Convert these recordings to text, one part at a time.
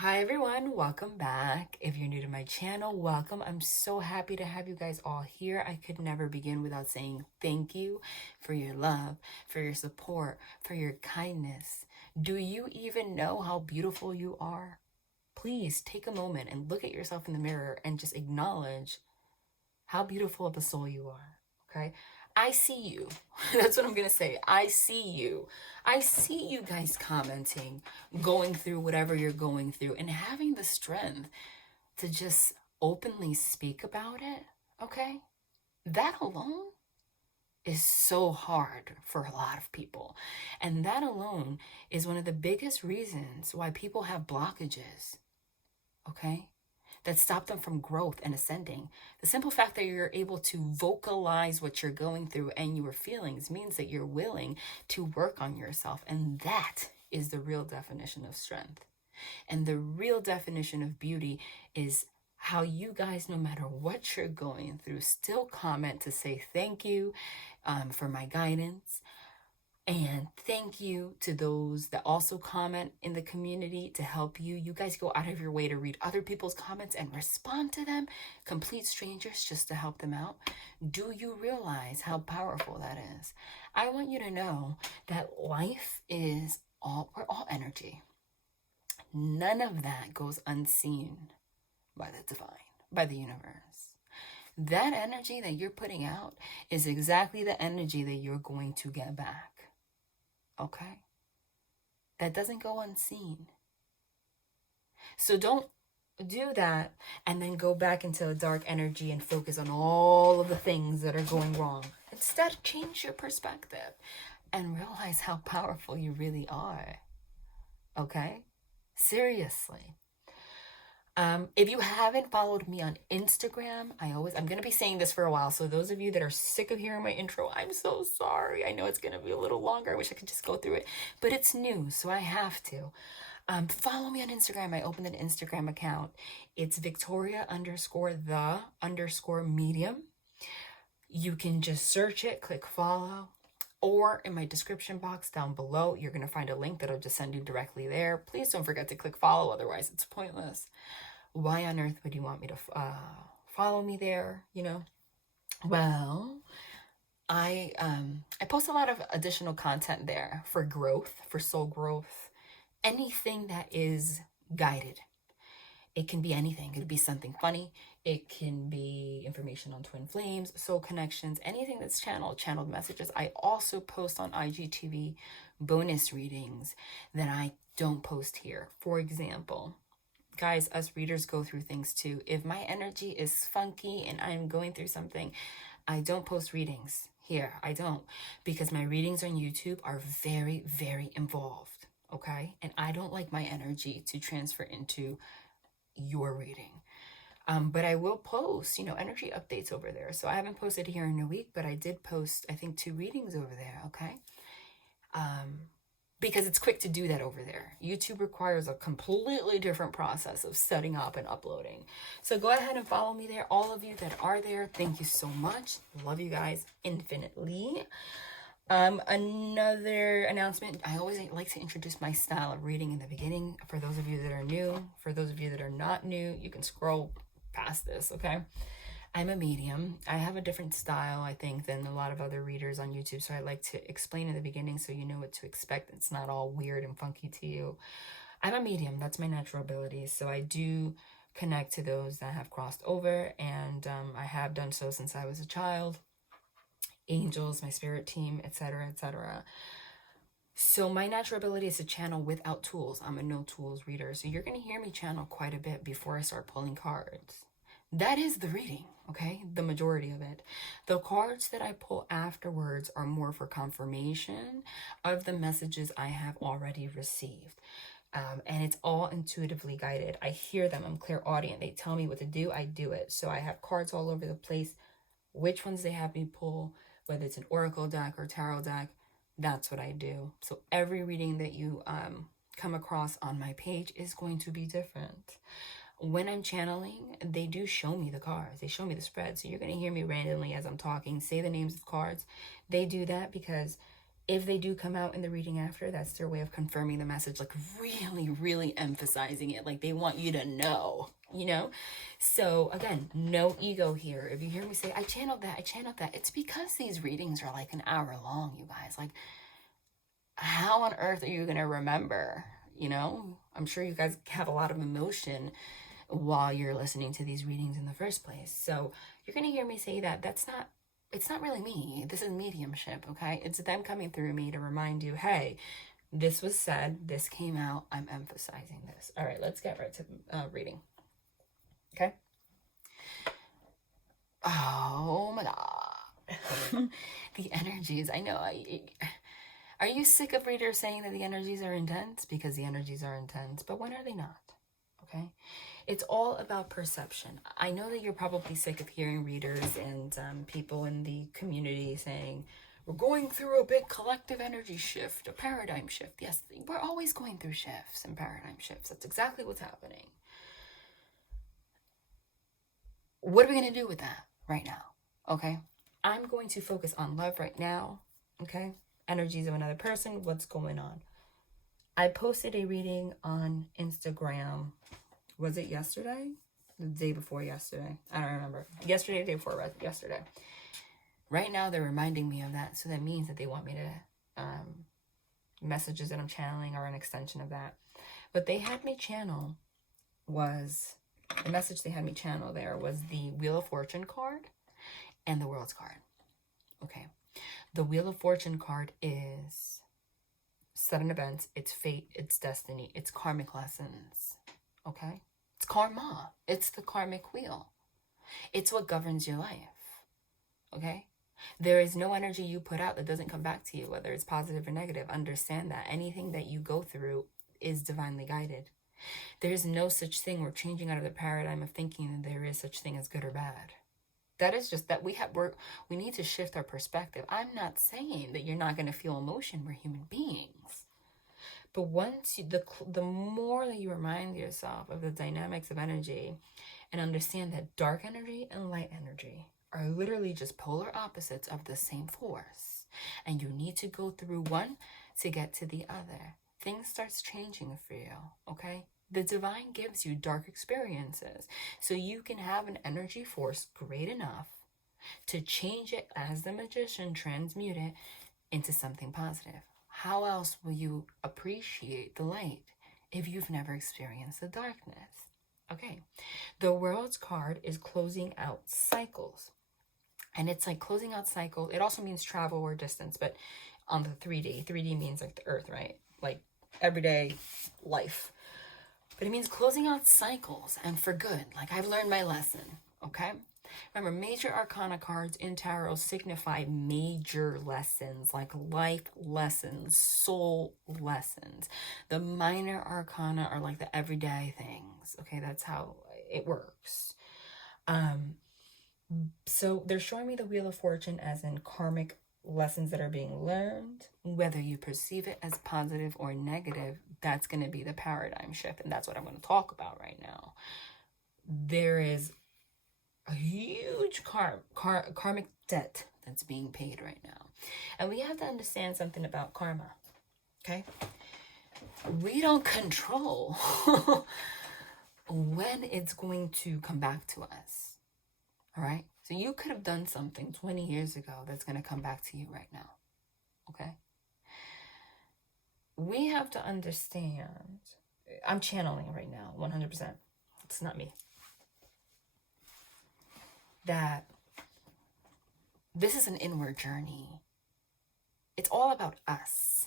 Hi everyone, welcome back. If you're new to my channel, welcome. I'm so happy to have you guys all here. I could never begin without saying thank you for your love, for your support, for your kindness. Do you even know how beautiful you are? Please take a moment and look at yourself in the mirror and just acknowledge how beautiful of a soul you are. Okay? I see you. That's what I'm going to say. I see you. I see you guys commenting, going through whatever you're going through, and having the strength to just openly speak about it. Okay? That alone is so hard for a lot of people. And that alone is one of the biggest reasons why people have blockages. Okay? That stop them from growth and ascending. The simple fact that you're able to vocalize what you're going through and your feelings means that you're willing to work on yourself. And that is the real definition of strength. And the real definition of beauty is how you guys, no matter what you're going through, still comment to say thank you for my guidance. And thank you to those that also comment in the community to help you. You guys go out of your way to read other people's comments and respond to them, complete strangers, just to help them out. Do you realize how powerful that is? I want you to know that life is we're all energy. None of that goes unseen by the divine, by the universe. That energy that you're putting out is exactly the energy that you're going to get back. Okay? That doesn't go unseen. So don't do that and then go back into a dark energy and focus on all of the things that are going wrong. Instead, change your perspective and realize how powerful you really are. Okay? Seriously. If you haven't followed me on Instagram, I'm going to be saying this for a while. So those of you that are sick of hearing my intro, I'm so sorry. I know it's going to be a little longer. I wish I could just go through it, but it's new, so I have to. Follow me on Instagram. I opened an Instagram account. It's Victoria_the_medium. You can just search it, click follow. Or in my description box down below, you're going to find a link that'll just send you directly there. Please don't forget to click follow, otherwise it's pointless. Why on earth would you want me to follow me there, you know? Well, I post a lot of additional content there for growth, for soul growth, anything that is guided. It can be anything. It could be something funny. It can be information on twin flames, soul connections, anything that's channeled messages. I also post on IGTV bonus readings that I don't post here. For example, guys, us readers go through things too. If my energy is funky and I'm going through something, I don't post readings here. I don't, because my readings on YouTube are very, very involved. Okay. And I don't like my energy to transfer into your reading. But I will post, energy updates over there. So I haven't posted here in a week, but I did post, I think, 2 readings over there. Okay. Because it's quick to do that over there. YouTube requires a completely different process of setting up and uploading. So go ahead and follow me there. All of you that are there, thank you so much. Love you guys infinitely. Another announcement. I always like to introduce my style of reading in the beginning. For those of you that are new, for those of you that are not new, you can scroll past this, okay? I'm a medium. I have a different style, I think, than a lot of other readers on YouTube. So I like to explain in the beginning so you know what to expect. It's not all weird and funky to you. I'm a medium. That's my natural ability. So I do connect to those that have crossed over. And I have done so since I was a child. Angels, my spirit team, etc., etc. So my natural ability is to channel without tools. I'm a no tools reader. So you're going to hear me channel quite a bit before I start pulling cards. That is the reading, okay? The majority of it. The cards that I pull afterwards are more for confirmation of the messages I have already received. And it's all intuitively guided. I hear them. I'm clairaudient. They tell me what to do. I do it. So I have cards all over the place. Which ones they have me pull, whether it's an oracle deck or tarot deck, that's what I do. So every reading that you come across on my page is going to be different. When I'm channeling, they do show me the cards. They show me the spread. So you're going to hear me randomly as I'm talking say the names of cards. They do that because If they do come out in the reading after, that's their way of confirming the message, like really, really emphasizing it. Like they want you to know, you know? So again, no ego here. If you hear me say, I channeled that, it's because these readings are like an hour long, you guys. Like, how on earth are you going to remember? You know, I'm sure you guys have a lot of emotion while you're listening to these readings in the first place. So you're going to hear me say that it's not really me. This is mediumship, okay? It's them coming through me to remind you, hey, this was said, this came out, I'm emphasizing this. All right, let's get right to reading. Okay? Oh my God. The energies, I know. Are you sick of readers saying that the energies are intense? Because the energies are intense, but when are they not? Okay? It's all about perception. I know that you're probably sick of hearing readers and people in the community saying, we're going through a big collective energy shift, a paradigm shift. Yes, we're always going through shifts and paradigm shifts. That's exactly what's happening. What are we going to do with that right now? Okay? I'm going to focus on love right now. Okay? Energies of another person. What's going on? I posted a reading on Instagram. Was it yesterday? The day before yesterday? I don't remember. Yesterday, the day before yesterday. Right now, they're reminding me of that. So that means that they want me to, messages that I'm channeling are an extension of that. What they had me channel was, the message they had me channel there was the Wheel of Fortune card and the World's card. Okay. The Wheel of Fortune card is sudden events, it's fate, it's destiny, it's karmic lessons. Okay? It's karma. It's the karmic wheel. It's what governs your life. Okay? There is no energy you put out that doesn't come back to you, whether it's positive or negative. Understand that anything that you go through is divinely guided. There's no such thing. We're changing out of the paradigm of thinking that there is such thing as good or bad. That is just that we need to shift our perspective. I'm not saying that you're not going to feel emotion. We're human beings. But once the more that you remind yourself of the dynamics of energy and understand that dark energy and light energy are literally just polar opposites of the same force, and you need to go through one to get to the other, things starts changing for you, okay? The divine gives you dark experiences so you can have an energy force great enough to change it as the magician, transmute it into something positive. How else will you appreciate the light if you've never experienced the darkness? Okay, the World's card is closing out cycles. And it's like closing out cycles. It also means travel or distance, but on the 3D. 3D means like the earth, right? Like everyday life. But it means closing out cycles and for good. Like I've learned my lesson, okay? Remember, major arcana cards in tarot signify major lessons, like life lessons, soul lessons. The minor arcana are like the everyday things, okay? That's how it works. So they're showing me the Wheel of Fortune as in karmic lessons that are being learned. Whether you perceive it as positive or negative, that's going to be the paradigm shift. And that's what I'm going to talk about right now. There is a huge karmic debt that's being paid right now. And we have to understand something about karma, okay? We don't control when it's going to come back to us, all right? So you could have done something 20 years ago that's going to come back to you right now, okay? We have to understand, I'm channeling right now, 100%. It's not me. That this is an inward journey. It's all about us.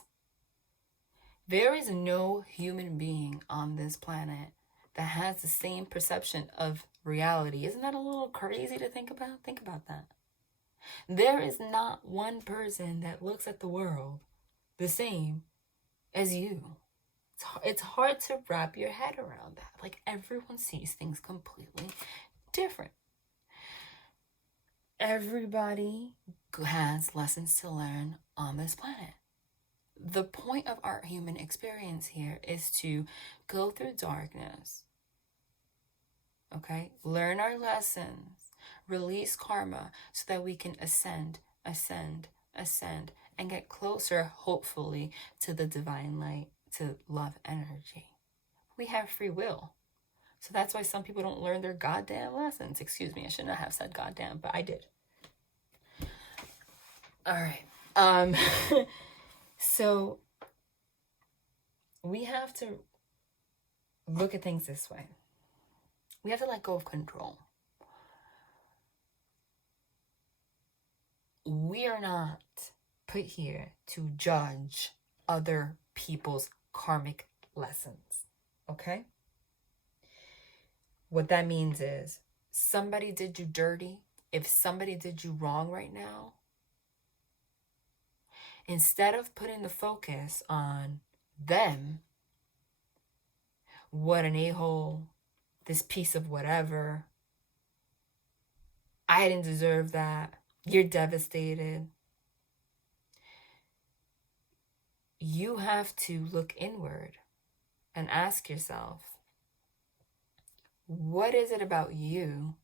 There is no human being on this planet that has the same perception of reality. Isn't that a little crazy to think about? Think about that. There is not one person that looks at the world the same as you. It's hard to wrap your head around that. Like everyone sees things completely different. Everybody has lessons to learn on this planet. The point of our human experience here is to go through darkness, okay? Learn our lessons, release karma so that we can ascend, and get closer, hopefully, to the divine light, to love energy. We have free will. So that's why some people don't learn their goddamn lessons. Excuse me, I should not have said goddamn, but I did. All right. So we have to look at things this way. We have to let go of control. We are not put here to judge other people's karmic lessons, okay? What that means is somebody did you dirty. If somebody did you wrong right now, instead of putting the focus on them, what an a-hole, this piece of whatever, I didn't deserve that, you're devastated. You have to look inward and ask yourself, what is it about you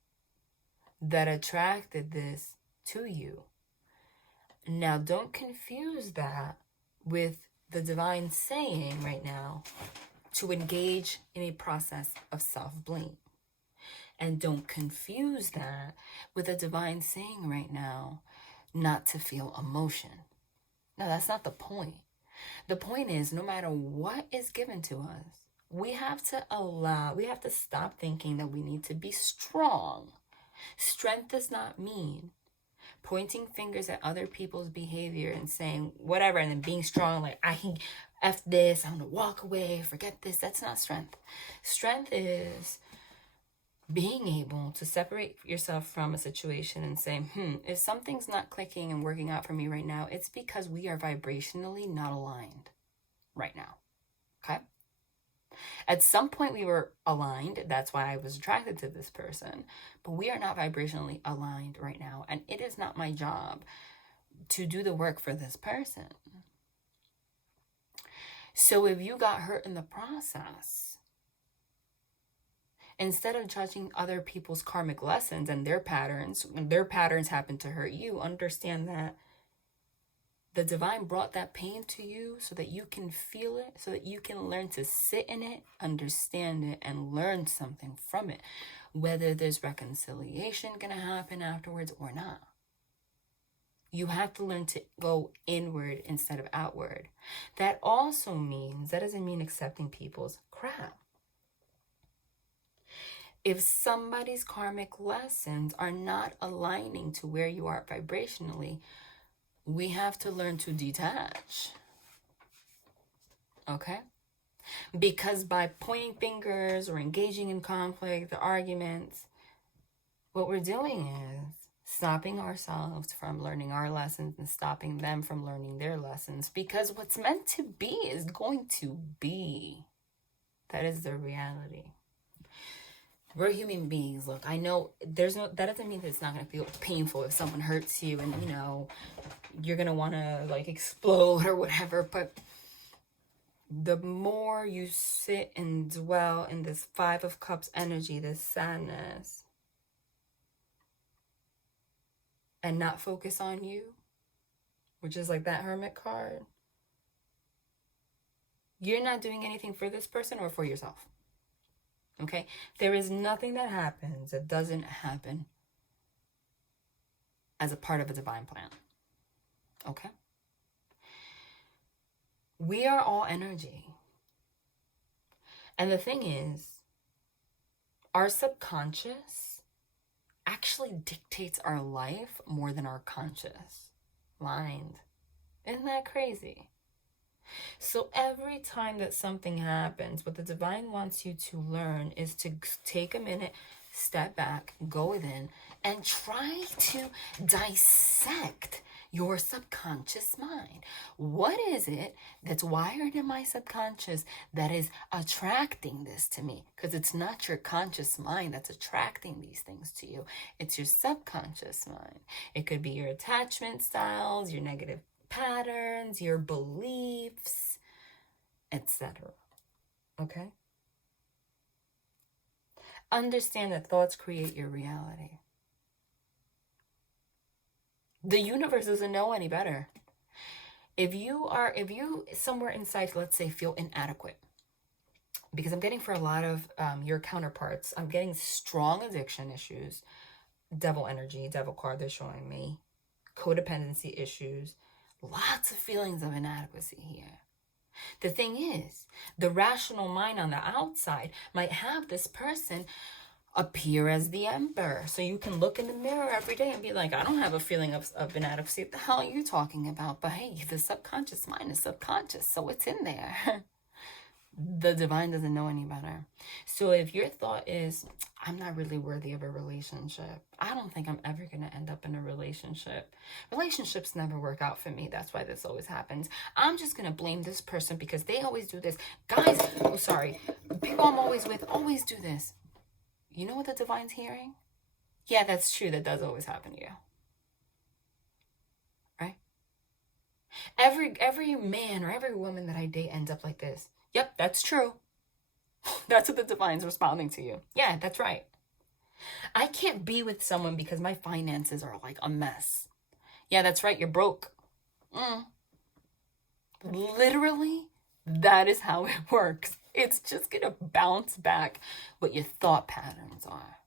that attracted this to you? Now, don't confuse that with the divine saying right now to engage in a process of self-blame. And don't confuse that with a divine saying right now not to feel emotion. No, that's not the point. The point is, no matter what is given to us, we have to stop thinking that we need to be strong. Strength does not mean pointing fingers at other people's behavior and saying whatever, and then being strong, like I can F this, I'm gonna walk away, forget this. That's not strength. Strength is being able to separate yourself from a situation and say, if something's not clicking and working out for me right now, it's because we are vibrationally not aligned right now, okay? At some point we were aligned. That's why I was attracted to this person. But we are not vibrationally aligned right now. And it is not my job to do the work for this person. So if you got hurt in the process, instead of judging other people's karmic lessons and their patterns, when their patterns happen to hurt you, understand that the divine brought that pain to you so that you can feel it, so that you can learn to sit in it, understand it, and learn something from it, whether there's reconciliation going to happen afterwards or not. You have to learn to go inward instead of outward. That doesn't mean accepting people's crap. If somebody's karmic lessons are not aligning to where you are vibrationally, we have to learn to detach. Okay? Because by pointing fingers or engaging in conflict, the arguments, what we're doing is stopping ourselves from learning our lessons and stopping them from learning their lessons. Because what's meant to be is going to be. That is the reality. We're human beings. Look, I know that doesn't mean that it's not going to feel painful if someone hurts you and, you're going to want to explode or whatever. But the more you sit and dwell in this Five of Cups energy, this sadness, and not focus on you, which is like that Hermit card, you're not doing anything for this person or for yourself. Okay? There is nothing that happens that doesn't happen as a part of a divine plan. Okay? We are all energy. And the thing is, our subconscious actually dictates our life more than our conscious mind. Isn't that crazy? So every time that something happens, what the divine wants you to learn is to take a minute, step back, go within, and try to dissect your subconscious mind. What is it that's wired in my subconscious that is attracting this to me? Because it's not your conscious mind that's attracting these things to you. It's your subconscious mind. It could be your attachment styles, your negative patterns, your beliefs, etc. Okay? Understand that thoughts create your reality. The universe doesn't know any better. If you somewhere inside, let's say, feel inadequate, because I'm getting for a lot of your counterparts, I'm getting strong addiction issues, devil energy, devil card they're showing me, codependency issues, lots of feelings of inadequacy here. The thing is, the rational mind on the outside might have this person appear as the emperor. So you can look in the mirror every day and be like, I don't have a feeling of inadequacy. What the hell are you talking about? But hey, the subconscious mind is subconscious, so it's in there. The divine doesn't know any better. So if your thought is, I'm not really worthy of a relationship, I don't think I'm ever going to end up in a relationship. Relationships never work out for me. That's why this always happens. I'm just going to blame this person because they always do this. Guys, oh, sorry. People I'm always with always do this. You know what the divine's hearing? Yeah, that's true. That does always happen to you. Right? Every man or every woman that I date ends up like this. Yep, that's true. That's what the divine's responding to you. Yeah, that's right. I can't be with someone because my finances are like a mess. Yeah, that's right. You're broke. Literally, that is how it works. It's just going to bounce back what your thought patterns are.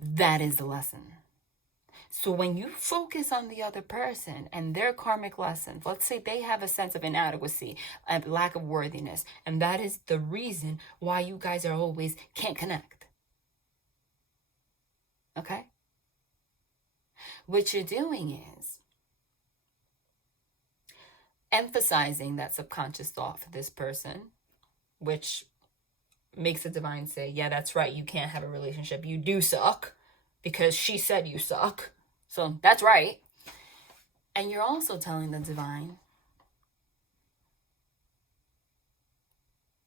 That is the lesson. So when you focus on the other person and their karmic lessons, let's say they have a sense of inadequacy, a lack of worthiness, and that is the reason why you guys are always can't connect. Okay? What you're doing is emphasizing that subconscious thought for this person, which makes the divine say, yeah, that's right, you can't have a relationship. You do suck because she said you suck. So that's right. And you're also telling the divine,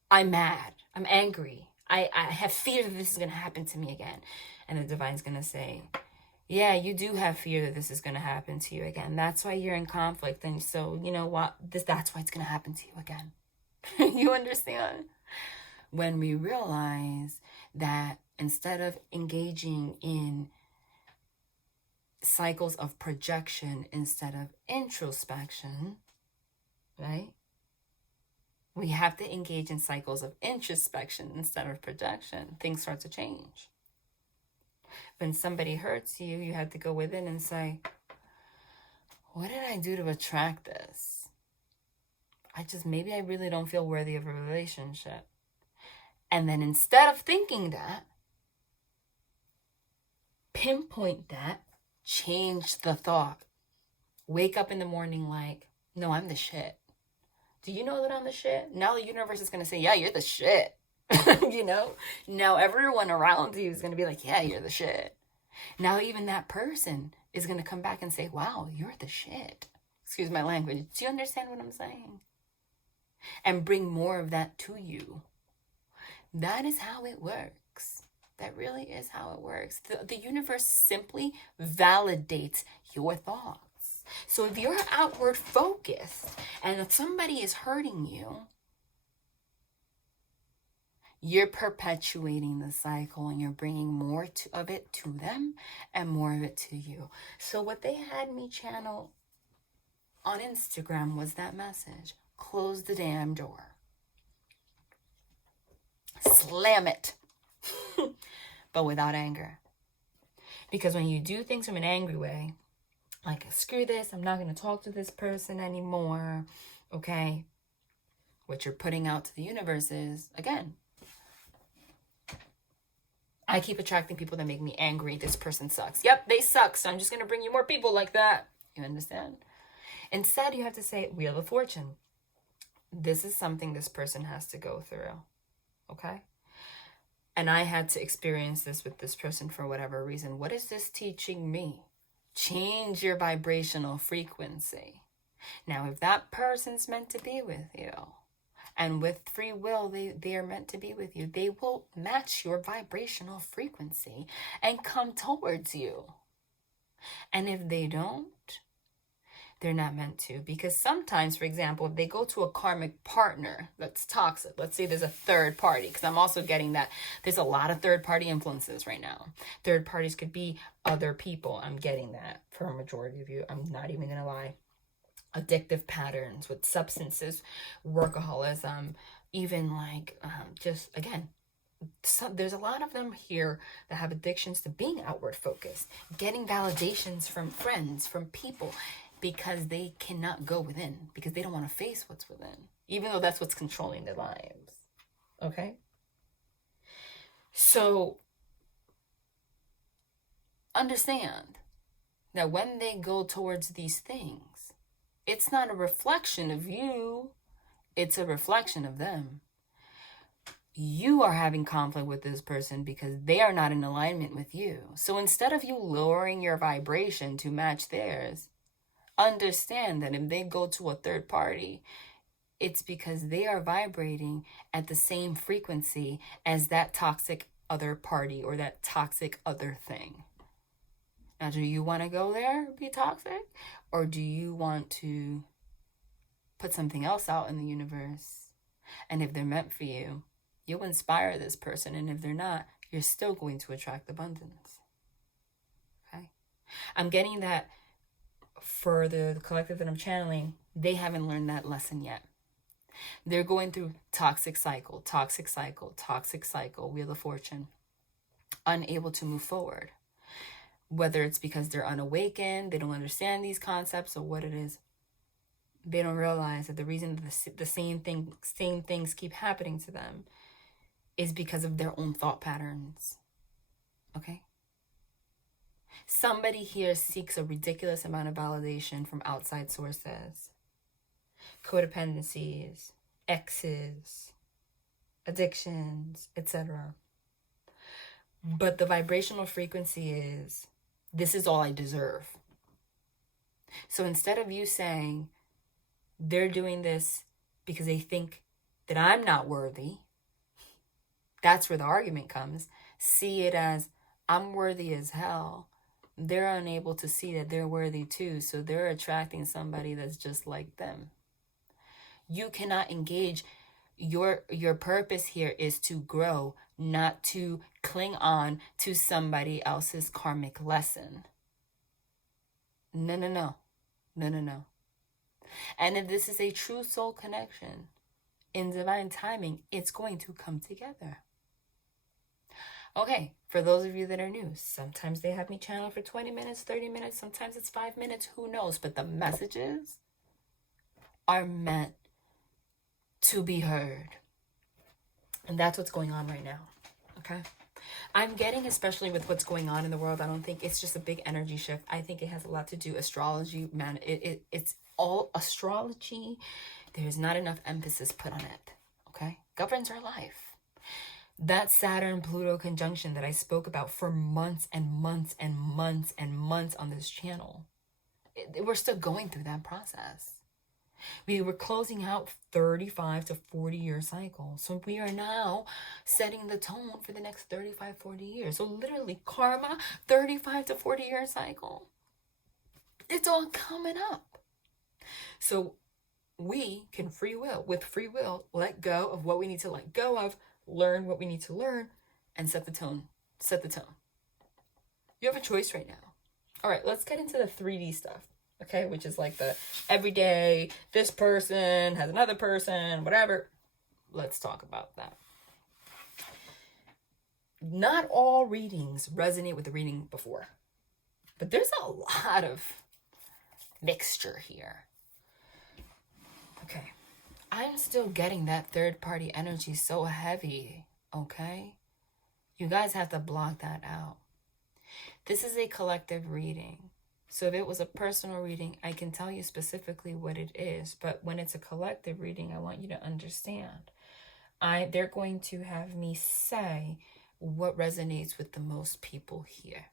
I'm mad. I'm angry. I have fear that this is going to happen to me again. And the divine's going to say, yeah, you do have fear that this is going to happen to you again. That's why you're in conflict. And so, you know what? That's why it's going to happen to you again. You understand? When we realize that instead of engaging in cycles of projection instead of introspection, right? We have to engage in cycles of introspection instead of projection. Things start to change. When somebody hurts you, you have to go within and say, what did I do to attract this? Maybe I really don't feel worthy of a relationship. And then instead of thinking that, pinpoint that, change the thought. Wake up in the morning like, no, I'm the shit. Do you know that I'm the shit? Now the universe is going to say, yeah, you're the shit. You know? Now everyone around you is going to be like, yeah, you're the shit. Now even that person is going to come back and say, wow, you're the shit. Excuse my language. Do you understand what I'm saying? And bring more of that to you. That is how it works. That really is how it works. The universe simply validates your thoughts. So if you're outward focused and if somebody is hurting you, you're perpetuating the cycle and you're bringing more of it to them and more of it to you. So what they had me channel on Instagram was that message. Close the damn door. Slam it. But without anger. Because when you do things from an angry way, like, screw this, I'm not going to talk to this person anymore, okay? What you're putting out to the universe is, again, I keep attracting people that make me angry. This person sucks. Yep, they suck, so I'm just going to bring you more people like that. You understand? Instead, you have to say, Wheel of Fortune. This is something this person has to go through, okay? And I had to experience this with this person for whatever reason. What is this teaching me? Change your vibrational frequency. Now, if that person's meant to be with you, and with free will, they are meant to be with you, they will match your vibrational frequency and come towards you. And if they don't, they're not meant to. Because sometimes, for example, if they go to a karmic partner that's toxic, let's say there's a third party, because I'm also getting that there's a lot of third party influences right now. Third parties could be other people. I'm getting that for a majority of you. I'm not even going to lie. addictive patterns with substances, workaholism, even like just again, there's a lot of them here that have addictions to being outward focused, getting validations from friends, from people, because they cannot go within, because they don't want to face what's within, even though that's what's controlling their lives. Okay? So understand that when they go towards these things, it's not a reflection of you, it's a reflection of them. You are having conflict with this person because they are not in alignment with you. So instead of you lowering your vibration to match theirs, understand that if they go to a third party, it's because they are vibrating at the same frequency as that toxic other party or that toxic other thing. Now, do you want to go there, be toxic? Or do you want to put something else out in the universe? And if they're meant for you, you'll inspire this person. And if they're not, you're still going to attract abundance. Okay? I'm getting that for the collective that I'm channeling, they haven't learned that lesson yet. They're going through toxic cycle, Wheel of Fortune, unable to move forward. Whether it's because they're unawakened, they don't understand these concepts or what it is, they don't realize that the reason the same things keep happening to them is because of their own thought patterns. Okay? Somebody here seeks a ridiculous amount of validation from outside sources. Codependencies, exes, addictions, etc. But the vibrational frequency is, this is all I deserve. So instead of you saying, they're doing this because they think that I'm not worthy, that's where the argument comes. See it as, I'm worthy as hell. They're unable to see that they're worthy too, so they're attracting somebody that's just like them. You cannot engage. Your purpose here is to grow, not to cling on to somebody else's karmic lesson. No. And if this is a true soul connection, in divine timing, it's going to come together. Okay, for those of you that are new, sometimes they have me channel for 20 minutes, 30 minutes, sometimes it's 5 minutes, who knows? But the messages are meant to be heard. And that's what's going on right now, okay? I'm getting, especially with what's going on in the world, I don't think it's just a big energy shift. I think it has a lot to do, astrology, man, it's all astrology. There's not enough emphasis put on it, okay? Governs our life. That Saturn-Pluto conjunction that I spoke about for months and months and months and months on this channel, we're still going through that process. We were closing out 35 to 40 year cycles. So we are now setting the tone for the next 35, 40 years. So literally karma, 35 to 40 year cycle. It's all coming up. So we can with free will, let go of what we need to let go of, learn what we need to learn, and set the tone. Set the tone. You have a choice right now. All right, let's get into the 3D stuff. Okay, which is like the everyday, this person has another person, whatever. Let's talk about that. Not all readings resonate with the reading before, but there's a lot of mixture here. Okay, I'm still getting that third party energy so heavy, okay? You guys have to block that out. This is a collective reading. So if it was a personal reading, I can tell you specifically what it is. But when it's a collective reading, I want you to understand. They're going to have me say what resonates with the most people here.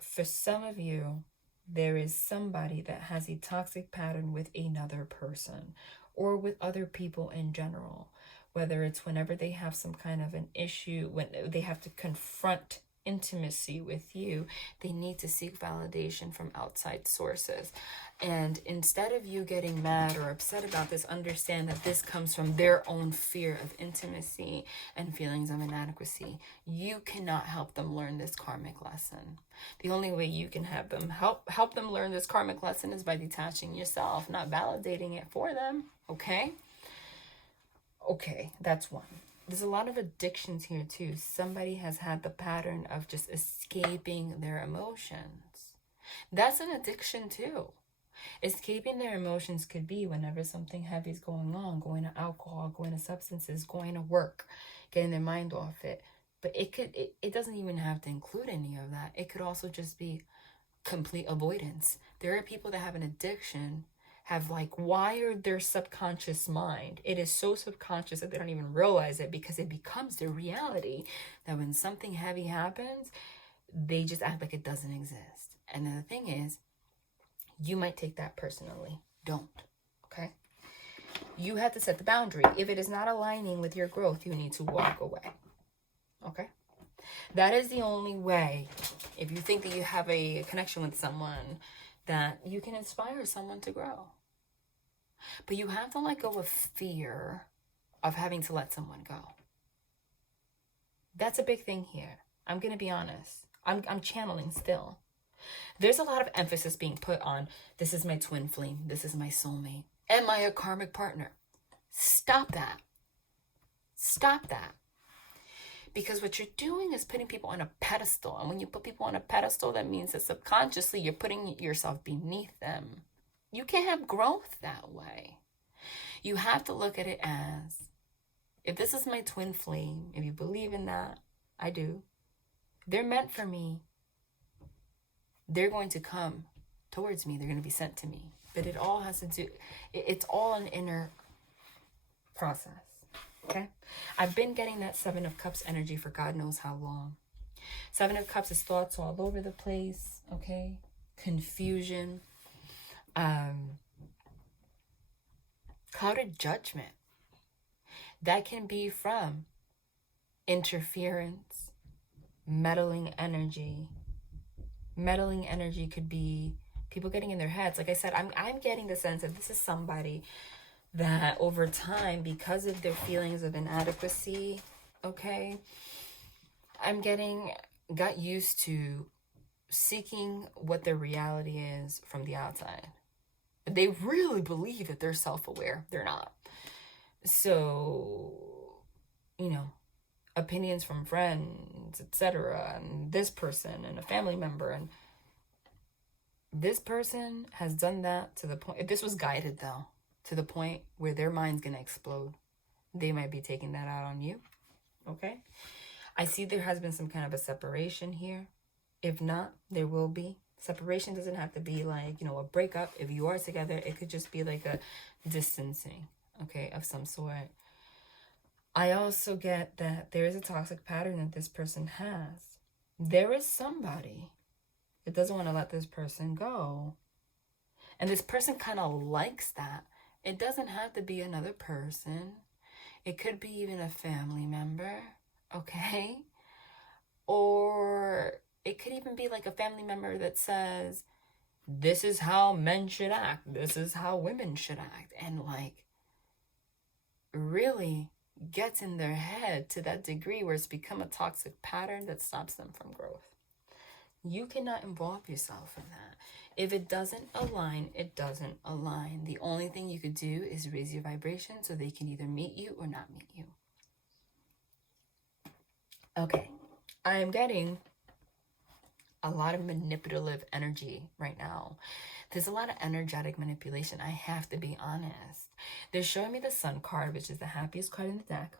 For some of you, there is somebody that has a toxic pattern with another person or with other people in general. Whether it's whenever they have some kind of an issue, when they have to confront intimacy with you, they need to seek validation from outside sources. And instead of you getting mad or upset about this, understand that this comes from their own fear of intimacy and feelings of inadequacy. You cannot help them learn this karmic lesson. The only way you can have them help them learn this karmic lesson is by detaching yourself, not validating it for them. Okay, that's one. There's a lot of addictions here too. Somebody has had the pattern of just escaping their emotions. That's an addiction too. Escaping their emotions could be whenever something heavy is going on, going to alcohol, going to substances, going to work, getting their mind off it. But it doesn't even have to include any of that. It could also just be complete avoidance. There are people that have an addiction, have like wired their subconscious mind. It is so subconscious that they don't even realize it, because it becomes their reality, that when something heavy happens, they just act like it doesn't exist. And then the thing is, you might take that personally. Don't. Okay? You have to set the boundary. If it is not aligning with your growth, you need to walk away. Okay? That is the only way. If you think that you have a connection with someone, that you can inspire someone to grow. But you have to let go of fear of having to let someone go. That's a big thing here. I'm going to be honest. I'm channeling still. There's a lot of emphasis being put on, this is my twin flame, this is my soulmate. Am I a karmic partner? Stop that. Stop that. Because what you're doing is putting people on a pedestal. And when you put people on a pedestal, that means that subconsciously you're putting yourself beneath them. You can't have growth that way. You have to look at it as, if this is my twin flame, if you believe in that, I do, they're meant for me. They're going to come towards me. They're going to be sent to me. But it all has to do, it's all an inner process. Okay? I've been getting that Seven of Cups energy for God knows how long. Seven of Cups is thoughts all over the place. Okay? Confusion. Clouded judgment. That can be from interference, meddling energy. Meddling energy could be people getting in their heads. Like I said, I'm getting the sense that this is somebody that over time, because of their feelings of inadequacy, okay, got used to seeking what their reality is from the outside. They really believe that they're self-aware. They're not. So, opinions from friends, etc., and this person and a family member, and this person has done that to the point, if this was guided though, to the point where their mind's gonna explode. They might be taking that out on you. Okay? I see there has been some kind of a separation here. If not, there will be. Separation doesn't have to be like, a breakup. If you are together, it could just be like a distancing, okay, of some sort. I also get that there is a toxic pattern that this person has. There is somebody that doesn't want to let this person go. And this person kind of likes that. It doesn't have to be another person. It could be even a family member, okay? Or it could even be like a family member that says, this is how men should act. This is how women should act. And like, really gets in their head to that degree where it's become a toxic pattern that stops them from growth. You cannot involve yourself in that. If it doesn't align, it doesn't align. The only thing you could do is raise your vibration so they can either meet you or not meet you. Okay, I am getting a lot of manipulative energy right now. There's a lot of energetic manipulation. I have to be honest. They're showing me the Sun card, which is the happiest card in the deck.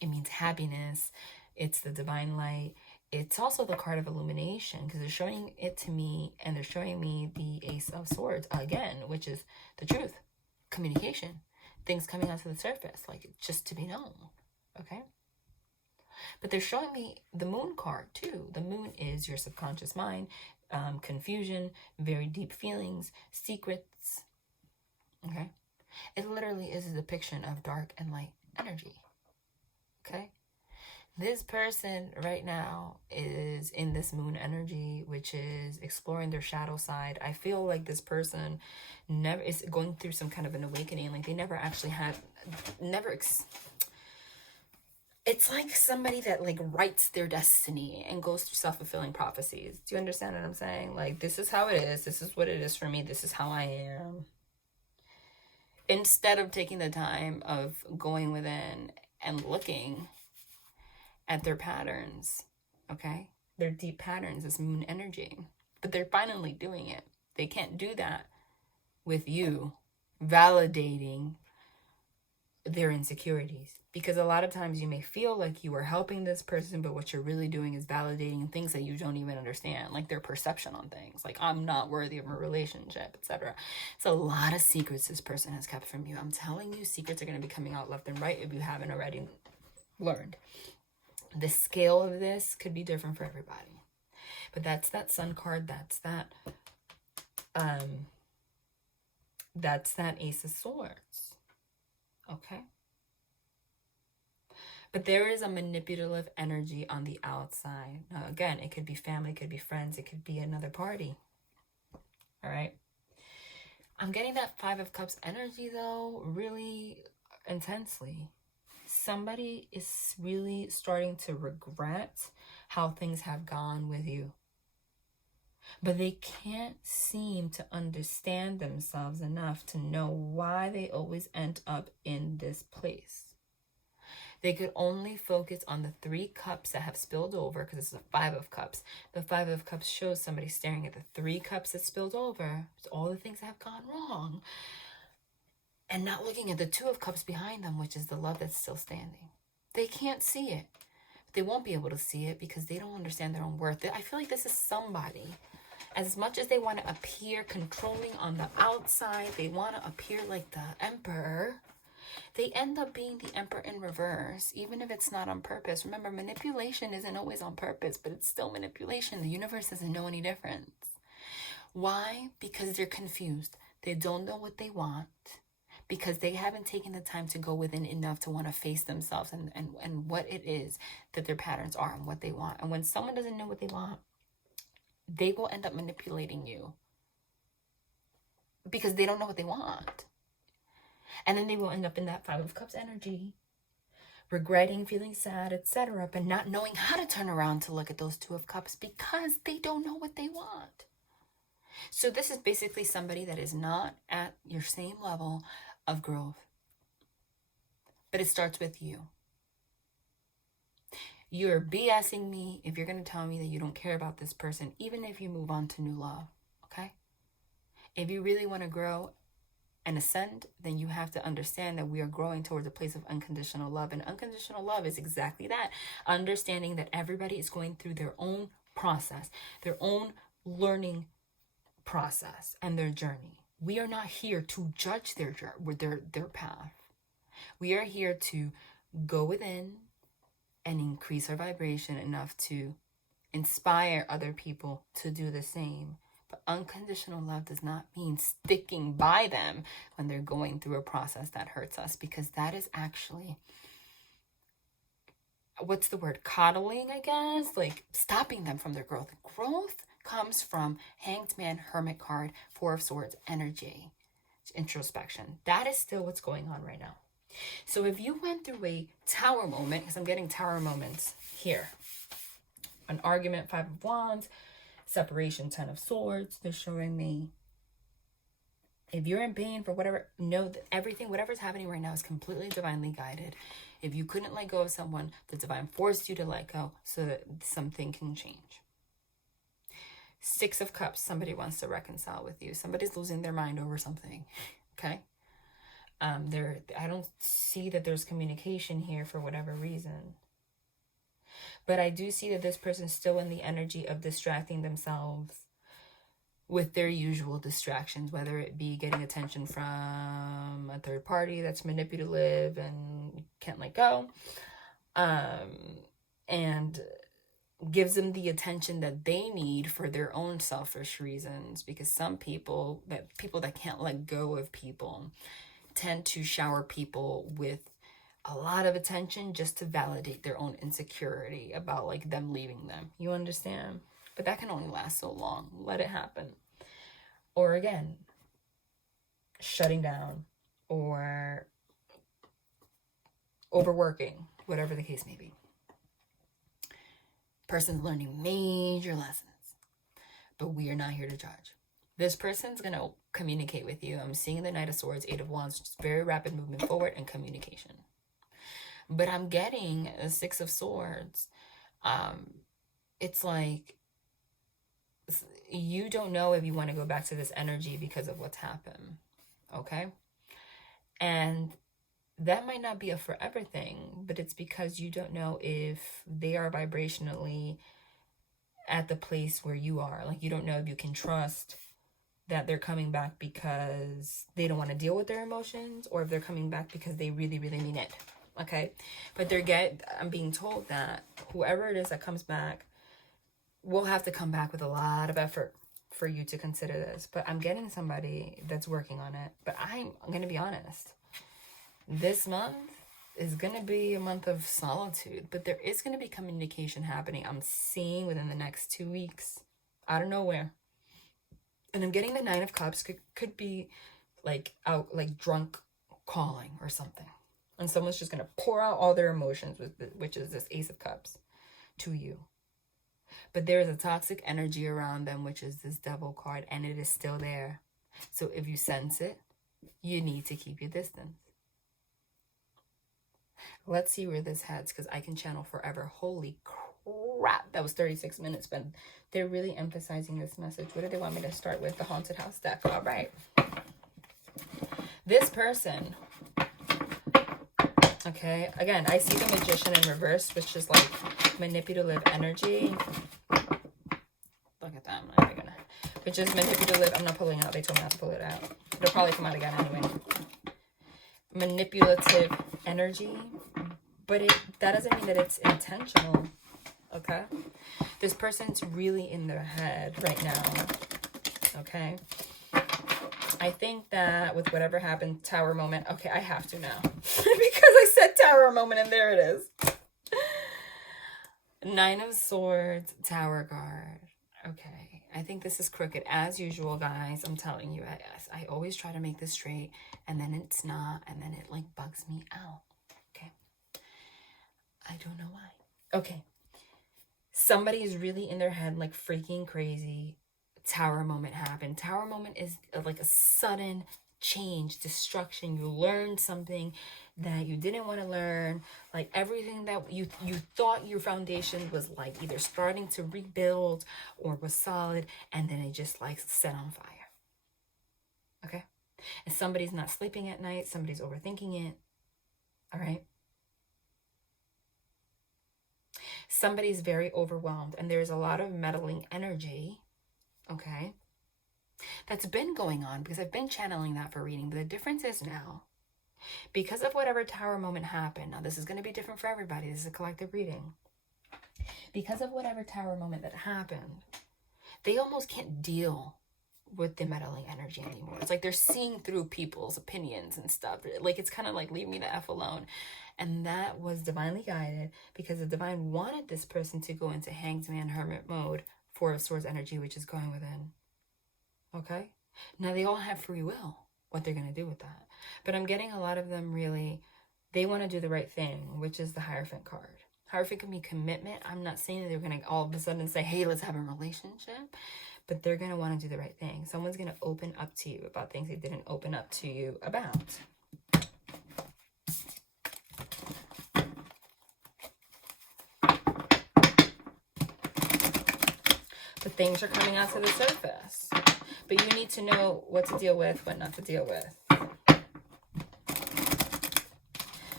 It means happiness. It's the divine light. It's also the card of illumination, because they're showing it to me, and they're showing me the Ace of Swords again, which is the truth, communication, things coming onto the surface, like just to be known, okay? But they're showing me the Moon card too. The Moon is your subconscious mind, confusion, very deep feelings, secrets, okay? It literally is a depiction of dark and light energy, okay? This person right now is in this moon energy, which is exploring their shadow side. I feel like this person never is going through some kind of an awakening. Like they never actually had, it's like somebody that like writes their destiny and goes through self-fulfilling prophecies. Do you understand what I'm saying? Like, this is how it is. This is what it is for me. This is how I am. Instead of taking the time of going within and looking at their patterns, okay? Their deep patterns, this moon energy. But they're finally doing it. They can't do that with you validating their insecurities. Because a lot of times you may feel like you are helping this person, but what you're really doing is validating things that you don't even understand, like their perception on things. Like, I'm not worthy of a relationship, etc. It's a lot of secrets this person has kept from you. I'm telling you, secrets are going to be coming out left and right if you haven't already learned. The scale of this could be different for everybody. But that's that Sun card. That's that Ace of Swords. Okay? But there is a manipulative energy on the outside. Now, again, it could be family, it could be friends, it could be another party. All right? I'm getting that Five of Cups energy, though, really intensely. Somebody is really starting to regret how things have gone with you. But they can't seem to understand themselves enough to know why they always end up in this place. They could only focus on the 3 cups that have spilled over, because it's a 5 of Cups. The 5 of Cups shows somebody staring at the 3 cups that spilled over. It's all the things that have gone wrong. And not looking at the 2 of Cups behind them, which is the love that's still standing. They can't see it. They won't be able to see it because they don't understand their own worth. I feel like this is somebody. As much as they want to appear controlling on the outside, they want to appear like the Emperor, they end up being the Emperor in reverse, even if it's not on purpose. Remember, manipulation isn't always on purpose, but it's still manipulation. The universe doesn't know any difference. Why? Because they're confused. They don't know what they want, because they haven't taken the time to go within enough to want to face themselves and what it is that their patterns are and what they want. And when someone doesn't know what they want, they will end up manipulating you because they don't know what they want. And then they will end up in that 5 of Cups energy, regretting, feeling sad, etc., but not knowing how to turn around to look at those 2 of Cups because they don't know what they want. So this is basically somebody that is not at your same level of growth. But it starts with you. You're BSing me if you're going to tell me that you don't care about this person, even if you move on to new love, okay? If you really want to grow and ascend, then you have to understand that we are growing towards a place of unconditional love. And unconditional love is exactly that. Understanding that everybody is going through their own process, their own learning process and their journey. We are not here to judge their path. We are here to go within and increase our vibration enough to inspire other people to do the same. But unconditional love does not mean sticking by them when they're going through a process that hurts us, because that is actually, what's the word? Coddling, I guess? Like stopping them from their growth. Growth comes from Hanged Man, Hermit card, 4 of Swords, energy, introspection. That is still what's going on right now. So if you went through a tower moment, because I'm getting tower moments here, an argument, 5 of Wands, separation, 10 of Swords, they're showing me. If you're in pain for whatever, know that everything, whatever's happening right now is completely divinely guided. If you couldn't let go of someone, the divine forced you to let go so that something can change. 6 of Cups, somebody wants to reconcile with you. Somebody's losing their mind over something, okay? I don't see that there's communication here for whatever reason. But I do see that this person's still in the energy of distracting themselves with their usual distractions, whether it be getting attention from a third party that's manipulative and can't let go, and gives them the attention that they need for their own selfish reasons. Because some people that can't let go of people tend to shower people with a lot of attention just to validate their own insecurity about like them leaving them. You understand? But that can only last so long. Let it happen. Or again, shutting down or overworking, whatever the case may be. Person's learning major lessons, but we are not here to judge. This person's going to communicate with you. I'm seeing the Knight of Swords, Eight of Wands, just very rapid movement forward and communication. But I'm getting a Six of Swords. It's like you don't know if you want to go back to this energy because of what's happened. Okay? And that might not be a forever thing, but it's because you don't know if they are vibrationally at the place where you are. Like, you don't know if you can trust that they're coming back because they don't want to deal with their emotions, or if they're coming back because they really, really mean it. Okay? But I'm being told that whoever it is that comes back will have to come back with a lot of effort for you to consider this. But I'm getting somebody that's working on it. But I'm going to be honest. This month is going to be a month of solitude, but there is going to be communication happening. I'm seeing within the next 2 weeks, out of nowhere. And I'm getting the Nine of Cups. Could be like out, like drunk calling or something. And someone's just going to pour out all their emotions, which is this Ace of Cups, to you. But there is a toxic energy around them, which is this Devil card, and it is still there. So if you sense it, you need to keep your distance. Let's see where this heads, because I can channel forever. Holy crap, that was 36 minutes, but they're really emphasizing this message. What do they want me to start with? The Haunted House deck. All right. This person, okay, again, I see the Magician in reverse, which is like manipulative energy. Look at that. I'm not even gonna, which is manipulative. I'm not pulling out. They told me not to pull it out. It'll probably come out again anyway. Manipulative energy, but that doesn't mean that it's intentional. Okay, this person's really in their head right now. Okay, I think that with whatever happened, Tower moment. Okay, I have to now because I said Tower moment and there it is. Nine of Swords, Tower card. Okay, I think this is crooked as usual, guys. I'm telling you, I always try to make this straight, and then it's not, and then it like bugs me out. Okay, I don't know why. Okay, somebody is really in their head like freaking crazy. Tower moment happened. Tower moment is like a sudden change, destruction. You learned something that you didn't want to learn, like everything that you thought your foundation was like either starting to rebuild or was solid, and then it just like set on fire. Okay, and somebody's not sleeping at night, somebody's overthinking it. All right, somebody's very overwhelmed, and there's a lot of meddling energy. Okay, that's been going on because I've been channeling that for reading, but the difference is now, because of whatever Tower moment happened, now this is going to be different for everybody, this is a collective reading. Because of whatever Tower moment that happened, they almost can't deal with the meddling energy anymore. It's like they're seeing through people's opinions and stuff. Like, it's kind of like, leave me the F alone. And that was divinely guided, because the divine wanted this person to go into Hanged Man Hermit mode, Four of Swords energy, which is going within. Okay? Now, they all have free will, what they're going to do with that. But I'm getting a lot of them really, they want to do the right thing, which is the Hierophant card. Hierophant can be commitment. I'm not saying that they're going to all of a sudden say, hey, let's have a relationship. But they're going to want to do the right thing. Someone's going to open up to you about things they didn't open up to you about. But things are coming out to the surface. But you need to know what to deal with, what not to deal with.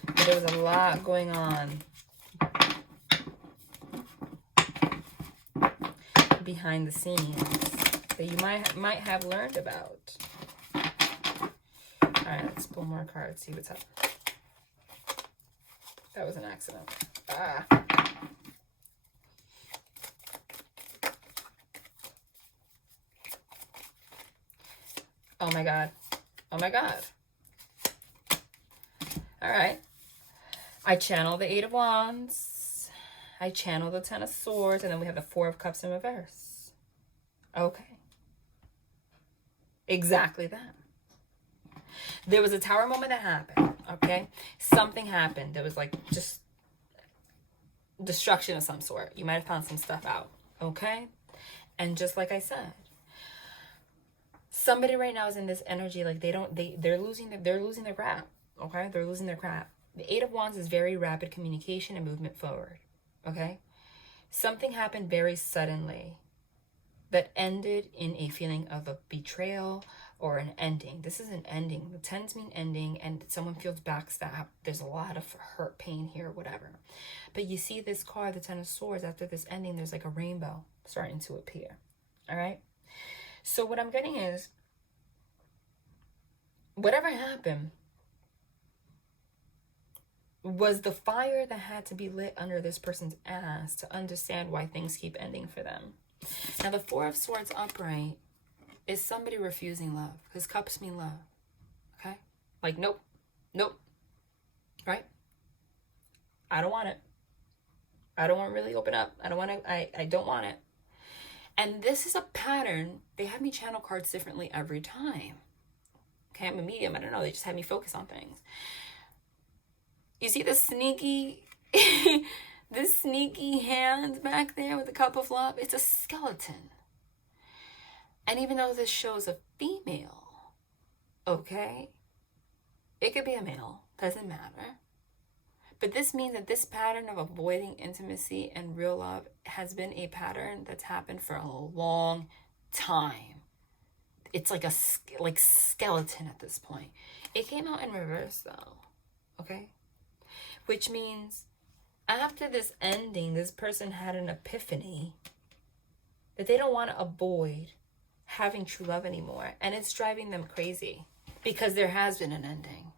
But there was a lot going on behind the scenes that you might have learned about. All right, let's pull more cards, see what's up. That was an accident. Ah. Oh my God. Oh my God. All right. I channel the Eight of Wands. I channel the Ten of Swords. And then we have the Four of Cups in reverse. Okay. Exactly that. There was a tower moment that happened. Okay. Something happened. There was like just destruction of some sort. You might have found some stuff out. Okay. And just like I said, somebody right now is in this energy like they're losing their crap. Okay. They're losing their crap. The Eight of Wands is very rapid communication and movement forward. Okay. Something happened very suddenly that ended in a feeling of a betrayal or an ending. This is an ending. The tens mean ending, and someone feels backstabbed. There's a lot of hurt, pain here, whatever. But you see this card, the Ten of Swords, after this ending, there's like a rainbow starting to appear. All right? So what I'm getting is, whatever happened was the fire that had to be lit under this person's ass to understand why things keep ending for them. Now, the Four of Swords upright is somebody refusing love, because cups mean love. Okay? Like, nope, nope. Right? I don't want it. I don't want to really open up. I don't want to, I don't want it. And this is a pattern. They have me channel cards differently every time. Okay, I'm a medium. I don't know. They just have me focus on things. You see the sneaky, this sneaky hand back there with the cup of love? It's a skeleton. And even though this shows a female, okay, it could be a male, doesn't matter. But this means that this pattern of avoiding intimacy and real love has been a pattern that's happened for a long time. It's like a skeleton at this point. It came out in reverse though, okay? Which means after this ending, this person had an epiphany that they don't want to avoid having true love anymore. And it's driving them crazy because there has been an ending,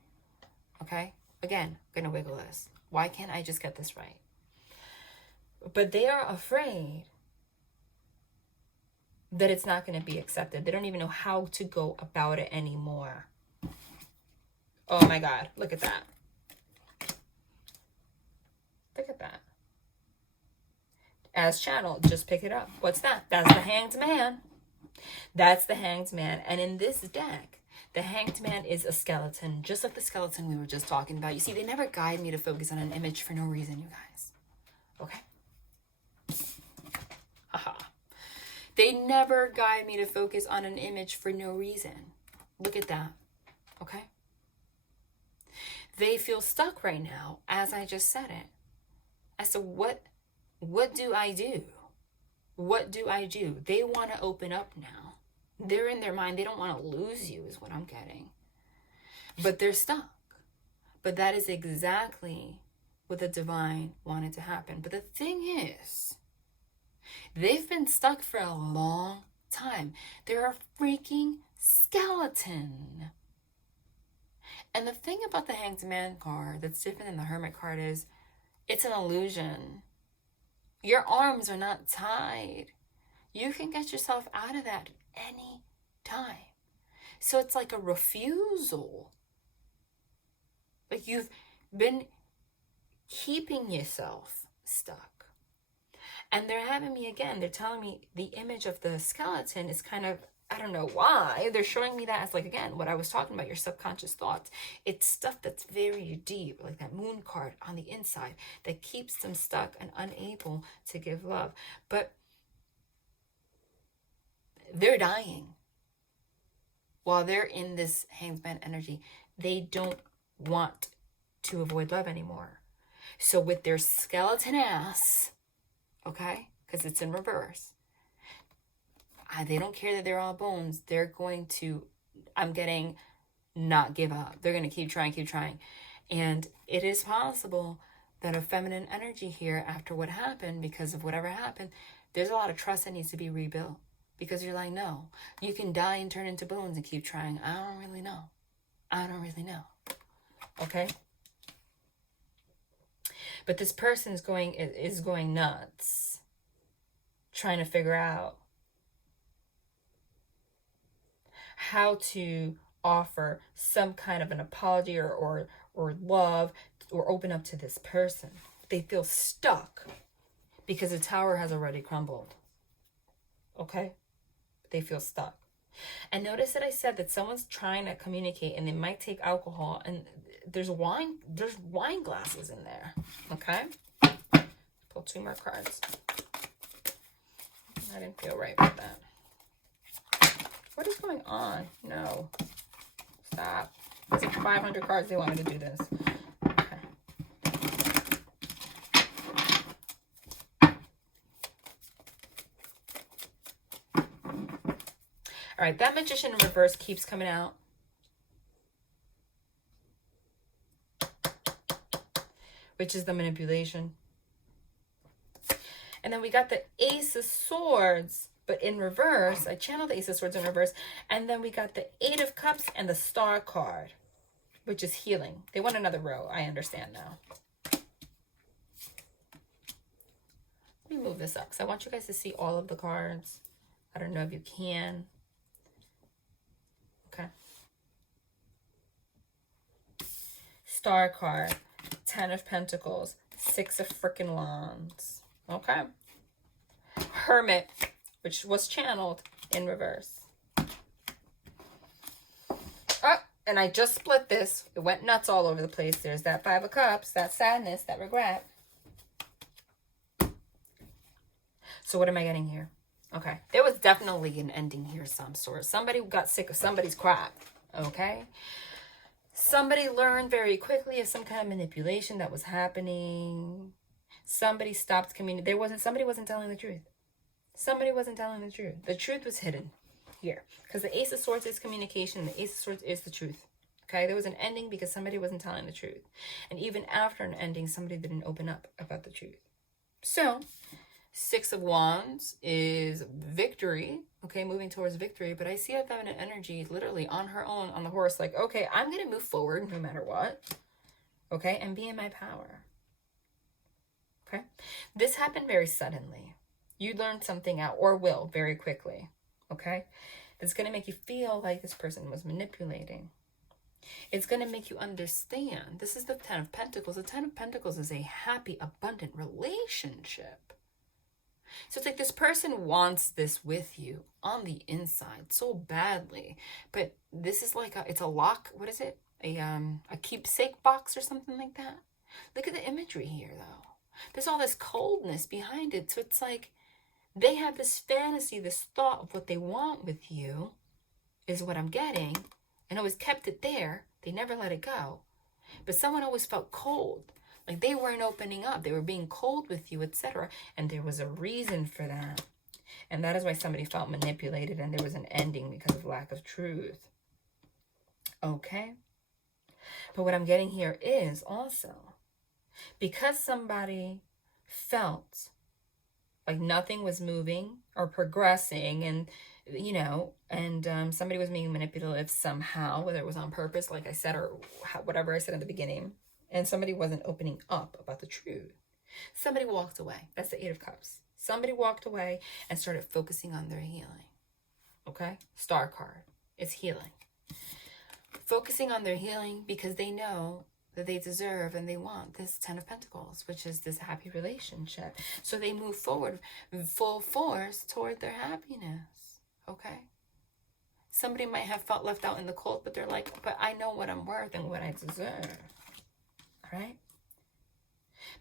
okay? Again, I'm going to wiggle this. Why can't I just get this right? But they are afraid that it's not going to be accepted. They don't even know how to go about it anymore. Oh my God, look at that. Look at that. As channeled, just pick it up. What's that? That's the Hanged Man. That's the Hanged Man. And in this deck, the Hanged Man is a skeleton, just like the skeleton we were just talking about. You see, they never guide me to focus on an image for no reason, you guys. Okay? Aha. They never guide me to focus on an image for no reason. Look at that. Okay? They feel stuck right now, as I just said it. As to what do I do? What do I do? They want to open up now. They're in their mind. They don't want to lose you is what I'm getting. But they're stuck. But that is exactly what the divine wanted to happen. But the thing is, they've been stuck for a long time. They're a freaking skeleton. And the thing about the Hanged Man card that's different than the Hermit card is it's an illusion. Your arms are not tied. You can get yourself out of that any time. So it's like a refusal. Like you've been keeping yourself stuck. And they're having me again. They're telling me the image of the skeleton is kind of, I don't know why. They're showing me that as like, again, what I was talking about, your subconscious thoughts. It's stuff that's very deep, like that moon card on the inside that keeps them stuck and unable to give love. But they're dying. While they're in this Hanged Man energy, they don't want to avoid love anymore. So with their skeleton ass, okay, because it's in reverse, they don't care that they're all bones. They're going to, I'm getting, not give up. They're going to keep trying, keep trying. And it is possible that a feminine energy here, after what happened, because of whatever happened, there's a lot of trust that needs to be rebuilt. Because you're like, no, you can die and turn into bones and keep trying. I don't really know. I don't really know. Okay? But this person is going nuts, trying to figure out how to offer some kind of an apology or love or open up to this person. They feel stuck because the tower has already crumbled. Okay? They feel stuck. And notice that I said that someone's trying to communicate and they might take alcohol, and there's wine glasses in there. Okay? Pull 2 more cards. I didn't feel right with that. What is going on? No. Stop. It's like 500 cards. They wanted to do this. Okay. All right, that Magician in reverse keeps coming out. Which is the manipulation. And then we got the Ace of Swords, but in reverse. I channeled the Ace of Swords in reverse. And then we got the 8 of Cups and the Star card, which is healing. They want another row. I understand now. Let me move this up because I want you guys to see all of the cards. I don't know if you can. Okay. Star card, 10 of Pentacles, 6 of frickin' Wands. Okay. Hermit, which was channeled in reverse. Oh, and I just split this. It went nuts all over the place. There's that 5 of Cups, that sadness, that regret. So what am I getting here? Okay. There was definitely an ending here of some sort. Somebody got sick of somebody's crap. Okay. Somebody learned very quickly of some kind of manipulation that was happening. Somebody stopped communicating. Somebody wasn't telling the truth. Somebody wasn't telling the truth. The truth was hidden here. Because the Ace of Swords is communication. The Ace of Swords is the truth. Okay? There was an ending because somebody wasn't telling the truth. And even after an ending, somebody didn't open up about the truth. So, 6 of Wands is victory. Okay, moving towards victory. But I see a feminine energy literally on her own, on the horse. Like, okay, I'm going to move forward no matter what. Okay? And be in my power. Okay? This happened very suddenly. You learned something out, or will, very quickly. Okay? It's going to make you feel like this person was manipulating. It's going to make you understand. This is the 10 of Pentacles. The 10 of Pentacles is a happy, abundant relationship. So it's like this person wants this with you on the inside so badly. But this is like it's a lock. What is it? A keepsake box or something like that. Look at the imagery here, though. There's all this coldness behind it. So it's like they have this fantasy, this thought of what they want with you is what I'm getting. And always kept it there. They never let it go. But someone always felt cold. Like they weren't opening up. They were being cold with you, etc. And there was a reason for that. And that is why somebody felt manipulated and there was an ending because of lack of truth. Okay? But what I'm getting here is also because somebody felt like nothing was moving or progressing and, you know, and somebody was being manipulative somehow, whether it was on purpose, like I said, or whatever I said in the beginning, and somebody wasn't opening up about the truth. Somebody walked away. That's the 8 of Cups. Somebody walked away and started focusing on their healing. Okay? Star card. It's healing. Focusing on their healing because they know that they deserve and they want this 10 of Pentacles, which is this happy relationship. So they move forward full force toward their happiness. Okay? Somebody might have felt left out in the cold, but they're like, but I know what I'm worth and what I deserve. All right?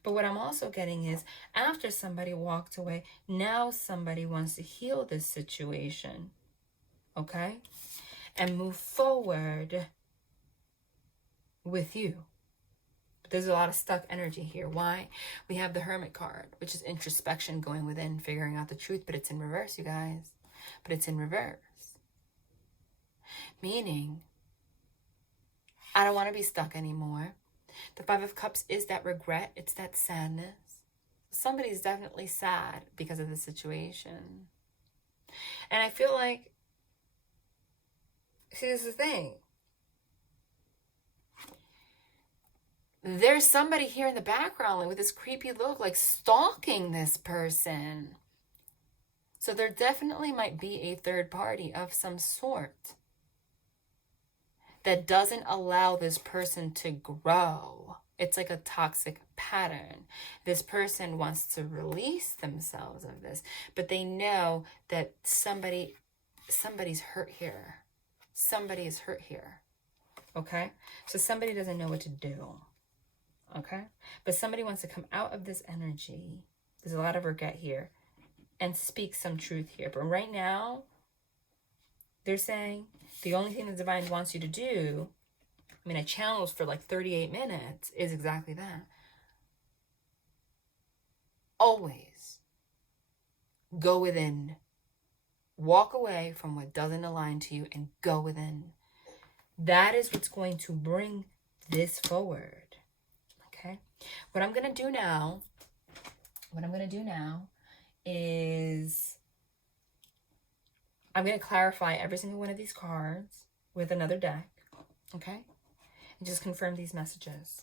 But what I'm also getting is after somebody walked away, now somebody wants to heal this situation. Okay? And move forward with you. But there's a lot of stuck energy here. Why? We have the Hermit card, which is introspection, going within, figuring out the truth, but it's in reverse, you guys. But it's in reverse. Meaning, I don't want to be stuck anymore. The 5 of Cups is that regret. It's that sadness. Somebody's definitely sad because of the situation. And I feel like, see, this is the thing. There's somebody here in the background like, with this creepy look, like stalking this person. So there definitely might be a third party of some sort that doesn't allow this person to grow. It's like a toxic pattern. This person wants to release themselves of this, but they know that somebody's hurt here. Somebody is hurt here. Okay? So somebody doesn't know what to do. Okay? But somebody wants to come out of this energy. There's a lot of regret here. And speak some truth here. But right now, they're saying the only thing the divine wants you to do, I mean, I channeled for like 38 minutes, is exactly that. Always go within. Walk away from what doesn't align to you and go within. That is what's going to bring this forward. Okay? What I'm going to do now is I'm going to clarify every single one of these cards with another deck. Okay? And just confirm these messages.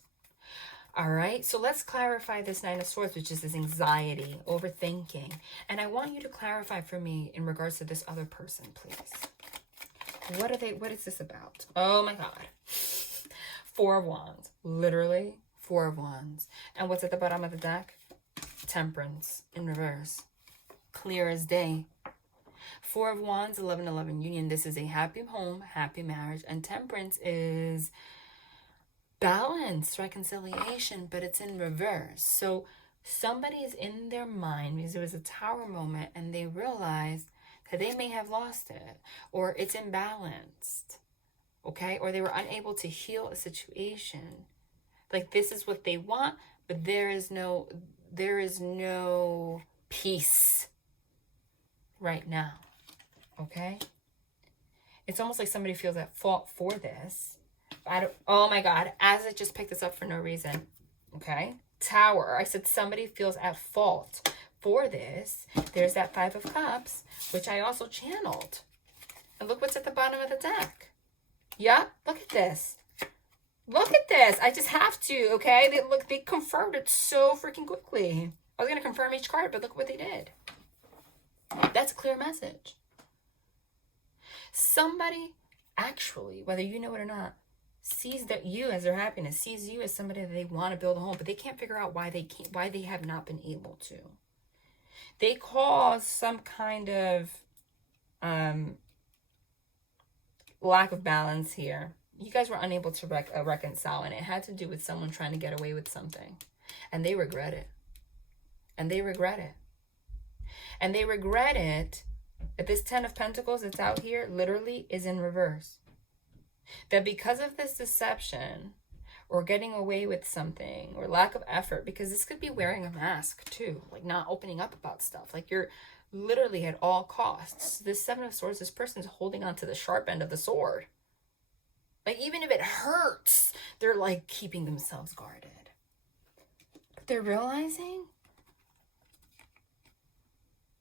All right, so let's clarify this Nine of Swords, which is this anxiety, overthinking. And I want you to clarify for me in regards to this other person, please. What is this about? Oh my God. Four of Wands. Literally, Four of Wands. And what's at the bottom of the deck? Temperance in reverse. Clear as day. Four of Wands, 11-11 union. This is a happy home, happy marriage. And Temperance is balance, reconciliation, but it's in reverse. So somebody is in their mind because it was a Tower moment and they realized that they may have lost it, or it's imbalanced, okay? Or they were unable to heal a situation. Like, this is what they want, but there is no peace right now, okay? It's almost like somebody feels at fault for this. Oh my God, as I just picked this up for no reason. Okay, Tower. I said somebody feels at fault for this. There's that Five of Cups, which I also channeled. And look what's at the bottom of the deck. Yeah, look at this. Look at this. I just have to, okay? They confirmed it so freaking quickly. I was going to confirm each card, but look what they did. That's a clear message. Somebody, actually, whether you know it or not, sees that you as their happiness, sees you as somebody that they want to build a home, but they can't figure out why they have not been able to. They cause some kind of lack of balance here. You guys were unable to reconcile, and it had to do with someone trying to get away with something. And they regret it. And they regret it. And they regret it that this Ten of Pentacles that's out here literally is in reverse. That because of this deception or getting away with something or lack of effort, because this could be wearing a mask too, like not opening up about stuff, like you're literally at all costs. This Seven of Swords, this person's holding on to the sharp end of the sword. Like, even if it hurts, they're like keeping themselves guarded. But they're realizing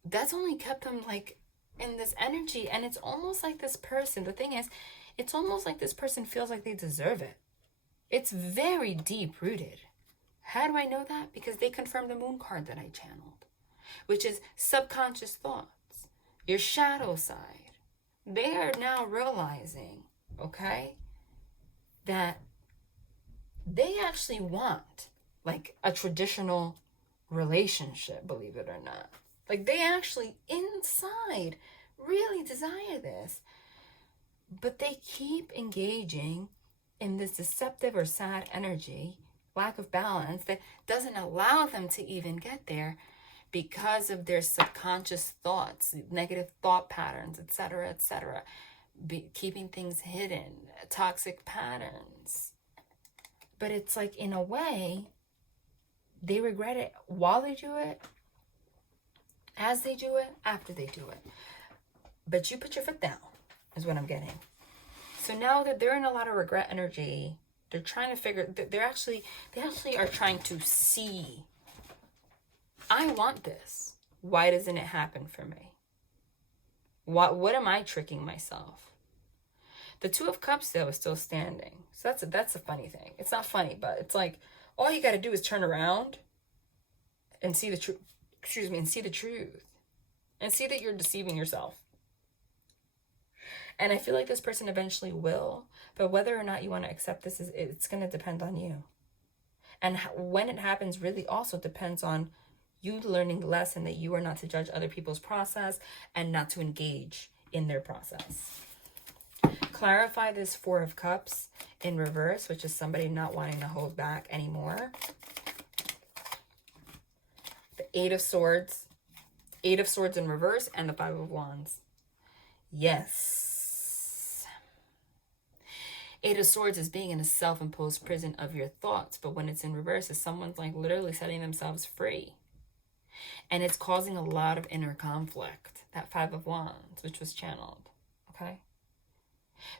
that's only kept them like in this energy. And it's almost like this person, the thing is, it's almost like this person feels like they deserve it. It's very deep rooted. How do I know that? Because they confirmed the Moon card that I channeled, which is subconscious thoughts, your shadow side. They are now realizing, okay, that they actually want like a traditional relationship, believe it or not. Like, they actually inside really desire this. But they keep engaging in this deceptive or sad energy, lack of balance, that doesn't allow them to even get there because of their subconscious thoughts, negative thought patterns, etc., etc., keeping things hidden, toxic patterns. But it's like, in a way, they regret it while they do it, as they do it, after they do it. But you put your foot down, is what I'm getting. So now that they're in a lot of regret energy, they're trying to figure, they actually are trying to see, I want this. Why doesn't it happen for me? What am I tricking myself? The Two of Cups, though, is still standing. So that's a funny thing. It's not funny, but it's like, all you got to do is turn around and see the truth. And see the truth. And see that you're deceiving yourself. And I feel like this person eventually will. But whether or not you want to accept this, it's going to depend on you. And when it happens really also depends on you learning the lesson that you are not to judge other people's process and not to engage in their process. Clarify this Four of Cups in reverse, which is somebody not wanting to hold back anymore. The Eight of Swords in reverse, and the Five of Wands. Yes. Eight of Swords is being in a self-imposed prison of your thoughts, but when it's in reverse, it's someone's like literally setting themselves free. And it's causing a lot of inner conflict. That Five of Wands, which was channeled, okay?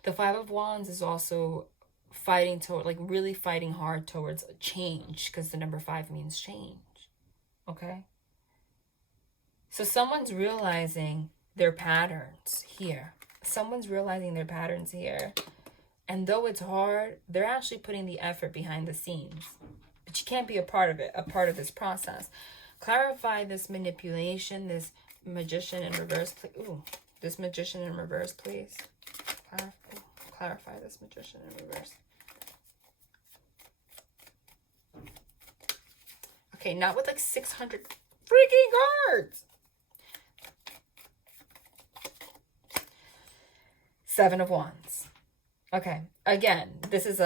The Five of Wands is also fighting toward, like really fighting hard towards change, because the number 5 means change, okay? So someone's realizing their patterns here. Someone's realizing their patterns here. And though it's hard, they're actually putting the effort behind the scenes. But you can't be a part of it, a part of this process. Clarify this manipulation, this Magician in reverse. Ooh, this Magician in reverse, please. Clarify this Magician in reverse. Okay, not with like 600 freaking cards. Seven of Wands. Okay, again, this is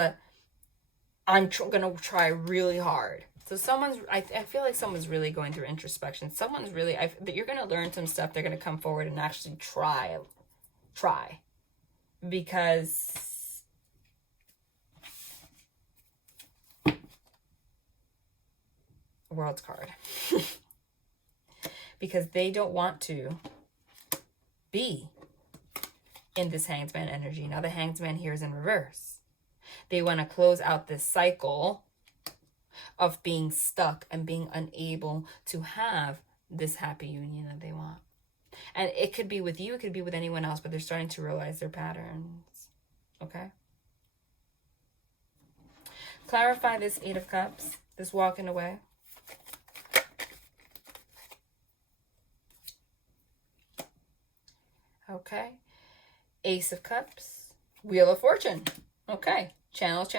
I'm gonna try really hard. So someone's, I feel like someone's really going through introspection. Someone's really, you're going to learn some stuff. They're going to come forward and actually try. Because World's card. Because they don't want to be in this Hanged Man energy. Now the Hanged Man here is in reverse. They want to close out this cycle of being stuck and being unable to have this happy union that they want. And it could be with you, it could be with anyone else, but they're starting to realize their patterns. Okay? Clarify this Eight of Cups, this walking away. Okay. Ace of Cups, Wheel of Fortune. Okay. Channeled.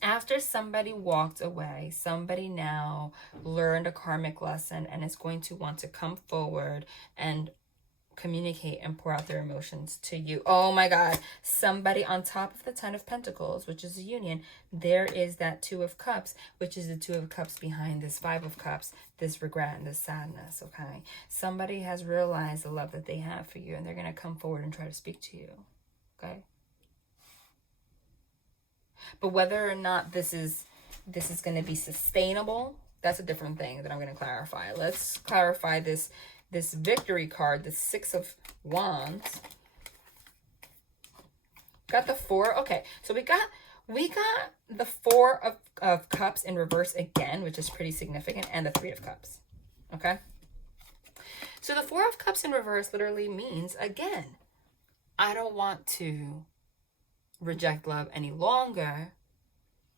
After somebody walked away, somebody now learned a karmic lesson and is going to want to come forward and communicate and pour out their emotions to you. Oh my God. Somebody on top of the Ten of Pentacles, which is a union, there is that Two of Cups, which is the Two of Cups behind this Five of Cups, this regret and this sadness, okay? Somebody has realized the love that they have for you and they're going to come forward and try to speak to you, okay? But whether or not this is going to be sustainable, that's a different thing that I'm going to clarify. Let's clarify this Victory card, the Six of Wands. Got the Four. Okay, so we got the Four of Cups in reverse again, which is pretty significant, and the Three of Cups. Okay? So the Four of Cups in reverse literally means, again, I don't want to reject love any longer.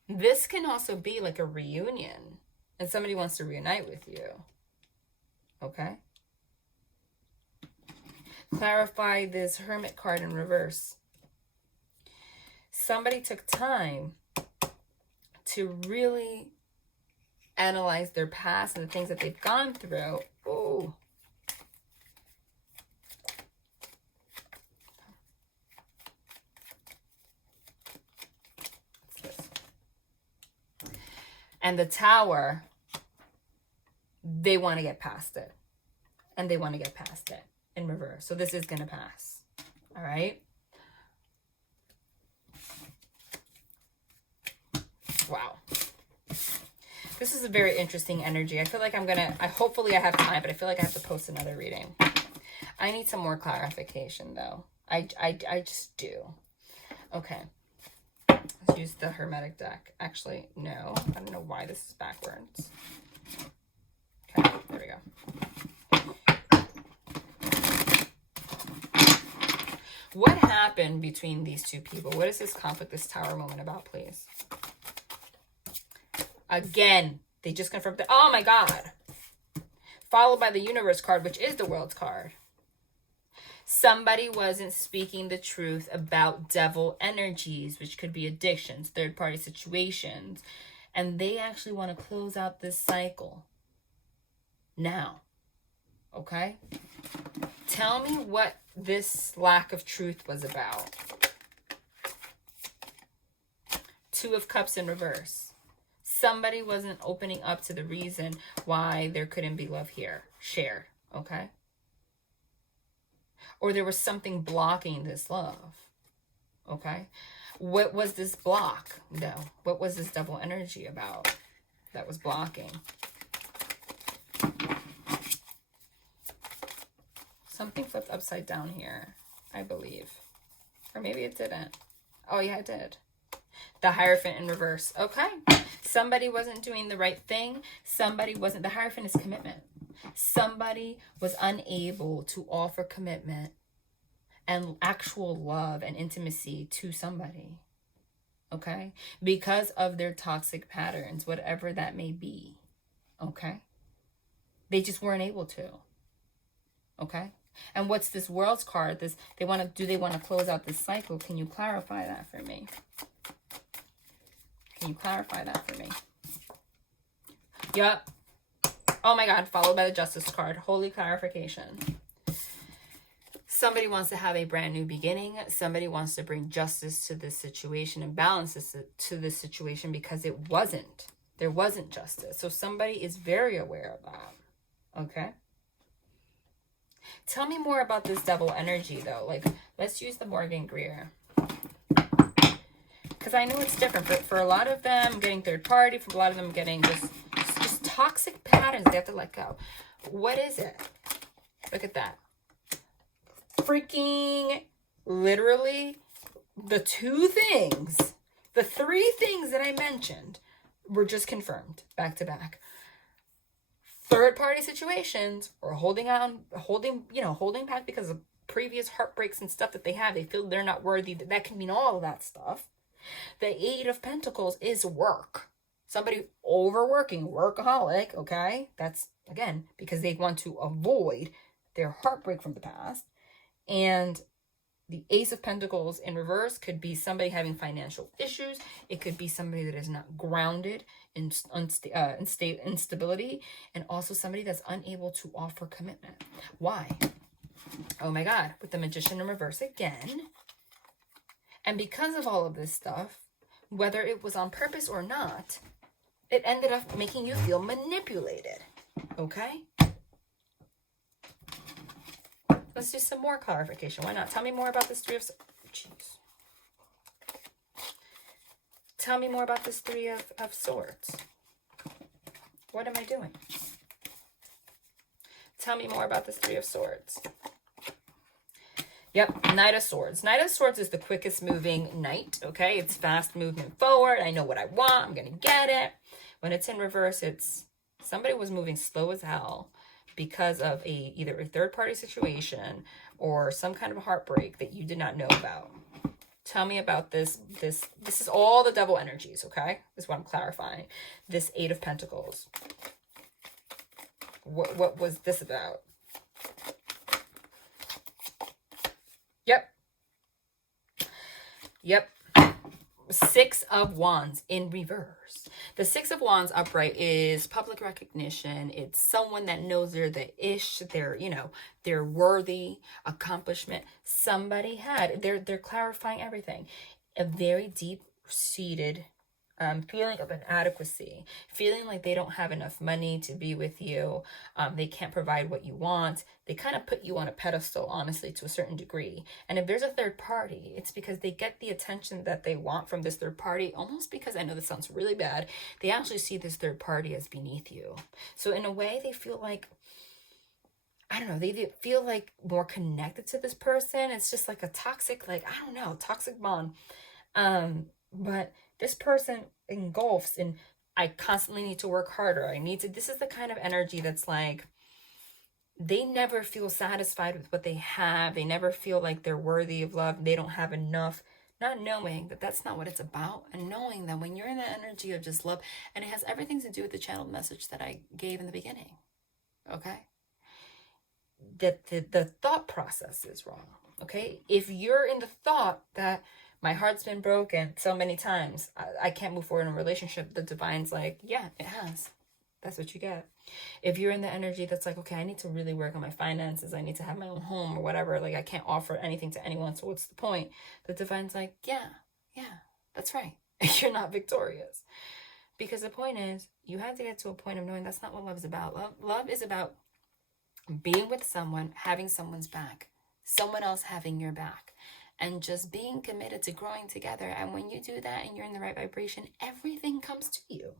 This can also be like a reunion and somebody wants to reunite with you. Okay? Clarify this Hermit card in reverse. Somebody took time to really analyze their past and the things that they've gone through. Ooh. And the Tower, they want to get past it. And they want to get past it in reverse. So this is going to pass. All right? Wow. This is a very interesting energy. I feel like I'm going to, hopefully I have time, but I feel like I have to post another reading. I need some more clarification, though. I just do. Okay. Let's use the Hermetic deck. Actually, no. I don't know why this is backwards. Okay, there we go. What happened between these two people? What is this conflict, this Tower moment about, please? Again, they just confirmed that. Oh my God. Followed by the Universe card, which is the World's card. Somebody wasn't speaking the truth about devil energies, which could be addictions, third-party situations. And they actually want to close out this cycle now. Okay? Tell me what this lack of truth was about. Two of Cups in reverse. Somebody wasn't opening up to the reason why there couldn't be love here. Shared. Okay? Or there was something blocking this love. Okay? What was this block, though? What was this double energy about that was blocking? Something flipped upside down here, I believe. Or maybe it didn't. Oh, yeah, it did. The Hierophant in reverse. Okay. Somebody wasn't doing the right thing. Somebody wasn't. The Hierophant is commitment. Somebody was unable to offer commitment and actual love and intimacy to somebody. Okay? Because of their toxic patterns, whatever that may be. Okay? They just weren't able to. Okay? And what's this World's card? Do they want to close out this cycle? Can you clarify that for me? Can you clarify that for me? Yep. Oh my God, followed by the Justice card. Holy clarification. Somebody wants to have a brand new beginning. Somebody wants to bring justice to this situation and balance to this situation because there wasn't justice. So somebody is very aware of that. Okay? Tell me more about this devil energy, though. Like, let's use the Morgan Greer. Because I know it's different. But for a lot of them, getting third party. For a lot of them, getting just toxic patterns they have to let go. What is it? Look at that. Freaking literally the two things, the three things that I mentioned were just confirmed back to back. Third party situations or holding back because of previous heartbreaks and stuff that they have. They feel they're not worthy. That can mean all of that stuff. The Eight of Pentacles is work. Somebody overworking, workaholic, okay? That's, again, because they want to avoid their heartbreak from the past. And the Ace of Pentacles in reverse could be somebody having financial issues. It could be somebody that is not grounded in instability. And also somebody that's unable to offer commitment. Why? Oh my God, with the Magician in reverse again. And because of all of this stuff, whether it was on purpose or not, it ended up making you feel manipulated. Okay? Let's do some more clarification. Why not? Tell me more about this Three of Swords. Jeez. Tell me more about this Three of Swords. What am I doing? Tell me more about this Three of Swords. Yep, Knight of Swords. Knight of Swords is the quickest moving knight, okay? It's fast movement forward. I know what I want. I'm going to get it. When it's in reverse, it's somebody was moving slow as hell because of either a third-party situation or some kind of heartbreak that you did not know about. Tell me about this. This is all the devil energies, okay? This is what I'm clarifying. This Eight of Pentacles. What was this about? Yep. Six of Wands in reverse. The Six of Wands upright is public recognition. It's someone that knows they're the ish. They're worthy, accomplishment. Somebody they're clarifying everything. A very deep-seated feeling of inadequacy, feeling like they don't have enough money to be with you. They can't provide what you want. They kind of put you on a pedestal, honestly, to a certain degree. And if there's a third party, it's because they get the attention that they want from this third party, almost because, I know this sounds really bad, they actually see this third party as beneath you. So in a way, they feel like, I don't know, they feel like more connected to this person. It's just like a toxic, toxic bond. But this person engulfs in, I constantly need to work harder. This is the kind of energy that's like, they never feel satisfied with what they have. They never feel like they're worthy of love. They don't have enough, not knowing that that's not what it's about. And knowing that when you're in the energy of just love, and it has everything to do with the channeled message that I gave in the beginning. Okay? the thought process is wrong. Okay, if you're in the thought that my heart's been broken so many times, I can't move forward in a relationship, the divine's like, yeah, it has. That's what you get. If you're in the energy that's like, okay, I need to really work on my finances, I need to have my own home or whatever, like I can't offer anything to anyone, so what's the point? The divine's like, yeah, that's right. You're not victorious. Because the point is, you have to get to a point of knowing that's not what love is about. Love is about being with someone, having someone's back, someone else having your back, and just being committed to growing together. And when you do that and you're in the right vibration, everything comes to you.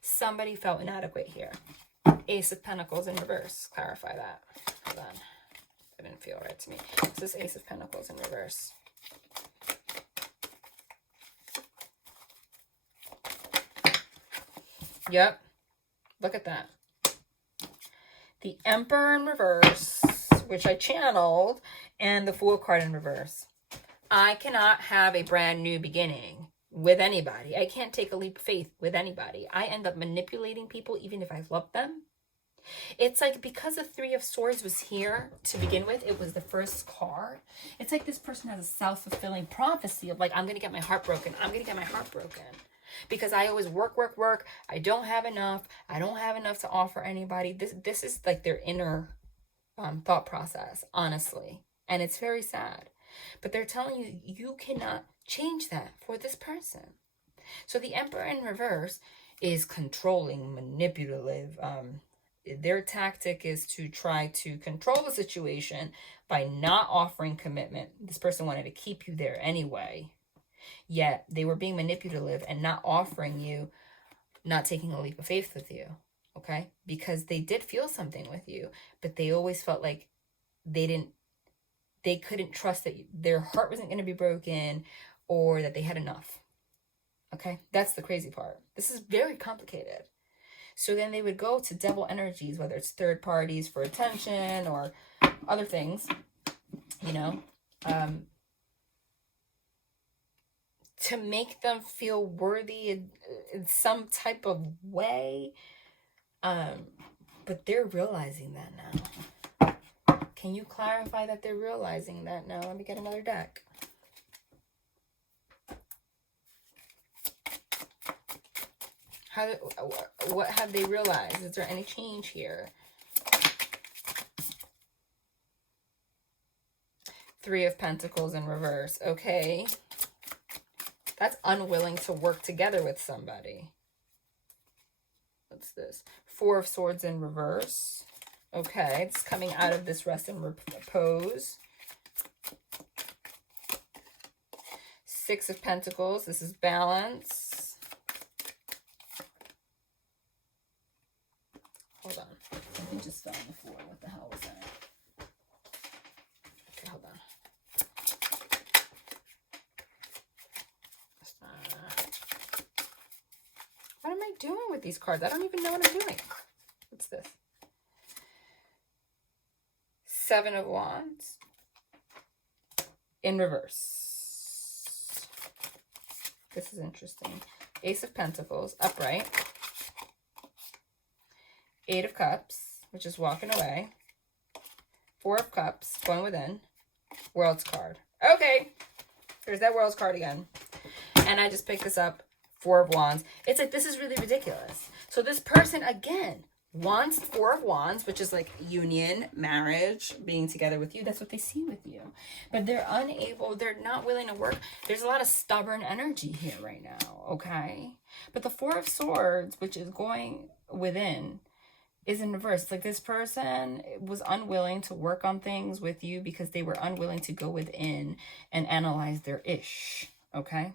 Somebody felt inadequate here. Ace of Pentacles in reverse. Clarify that. Hold on. That didn't feel right to me. This is Ace of Pentacles in reverse. Yep. Look at that. The Emperor in reverse, which I channeled, and the Fool card in reverse. I cannot have a brand new beginning with anybody. I can't take a leap of faith with anybody. I end up manipulating people even if I love them. It's like, because the Three of Swords was here to begin with, it was the first card. It's like this person has a self-fulfilling prophecy of like, I'm going to get my heart broken. I'm going to get my heart broken. Because I always work. I don't have enough. I don't have enough to offer anybody. This is like their inner thought process, honestly. And it's very sad. But they're telling you, you cannot change that for this person. So the Emperor in reverse is controlling, manipulative. Their tactic is to try to control the situation by not offering commitment. This person wanted to keep you there anyway. Yet they were being manipulative and not offering you, not taking a leap of faith with you, okay? Because they did feel something with you, but they always felt like they couldn't trust that their heart wasn't going to be broken or that they had enough, okay? That's the crazy part. This is very complicated. So then they would go to devil energies, whether it's third parties for attention or other things, you know, to make them feel worthy in some type of way. But they're realizing that now. Can you clarify that they're realizing that now? Let me get another deck. What have they realized? Is there any change here? Three of Pentacles in reverse. Okay. That's unwilling to work together with somebody. What's this? Four of Swords in reverse. Okay, it's coming out of this rest and repose. Six of Pentacles. This is balance. Hold on. Something just fell on the floor. What the hell was that? Okay, hold on. What am I doing with these cards? I don't even know what I'm doing. What's this? Seven of Wands in reverse. This is interesting. Ace of Pentacles, upright. Eight of Cups, which is walking away. Four of Cups, going within. World's card. Okay. There's that World's card again. And I just picked this up. Four of Wands. It's like, this is really ridiculous. So this person, again, wants Four of Wands, which is like union, marriage, being together with you. That's what they see with you. But they're unable, they're not willing to work. There's a lot of stubborn energy here right now, okay? But the Four of Swords, which is going within, is in reverse. Like, this person was unwilling to work on things with you because they were unwilling to go within and analyze their ish, okay?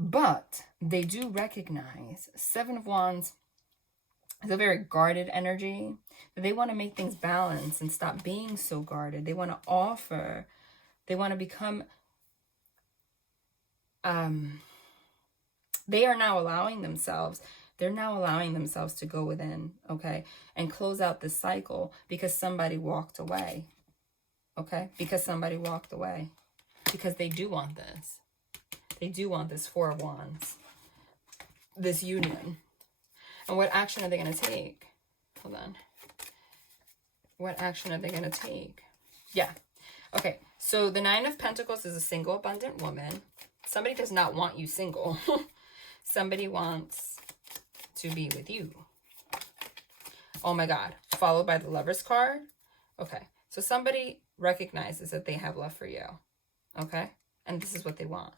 But they do recognize Seven of Wands is a very guarded energy. They want to make things balance and stop being so guarded. They want to offer. They want to become... they are now allowing themselves... They're now allowing themselves to go within, okay? And close out this cycle because somebody walked away, okay? Because somebody walked away. Because they do want this. They do want this Four of Wands, this union. And what action are they going to take? Hold on. What action are they going to take? Yeah. Okay. So the Nine of Pentacles is a single, abundant woman. Somebody does not want you single. Somebody wants to be with you. Oh my God. Followed by the Lover's card. Okay. So somebody recognizes that they have love for you. Okay. And this is what they want.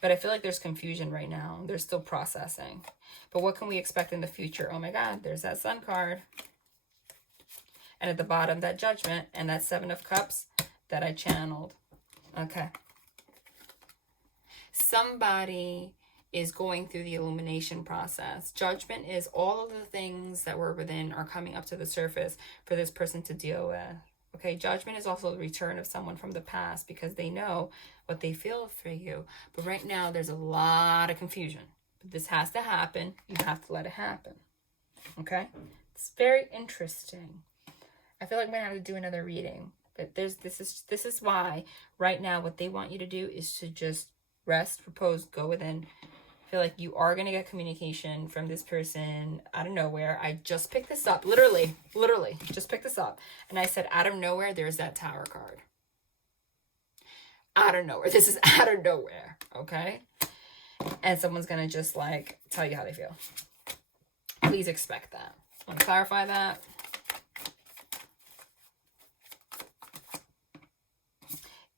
But I feel like there's confusion right now. They're still processing. But what can we expect in the future? Oh my God. There's that Sun card. And at the bottom, that Judgment and that Seven of Cups that I channeled. Okay. Somebody is going through the illumination process. Judgment is all of the things that were within are coming up to the surface for this person to deal with. Okay, Judgment is also the return of someone from the past because they know what they feel for you. But right now, there's a lot of confusion. But this has to happen. You have to let it happen. Okay? It's very interesting. I feel like I'm going to have to do another reading. But this is why right now what they want you to do is to just rest, repose, go within. I feel like you are going to get communication from this person out of nowhere. I just picked this up. Literally, just picked this up. And I said, out of nowhere, there's that Tower card. Out of nowhere. This is out of nowhere. Okay? And someone's going to just like tell you how they feel. Please expect that. Want to clarify that?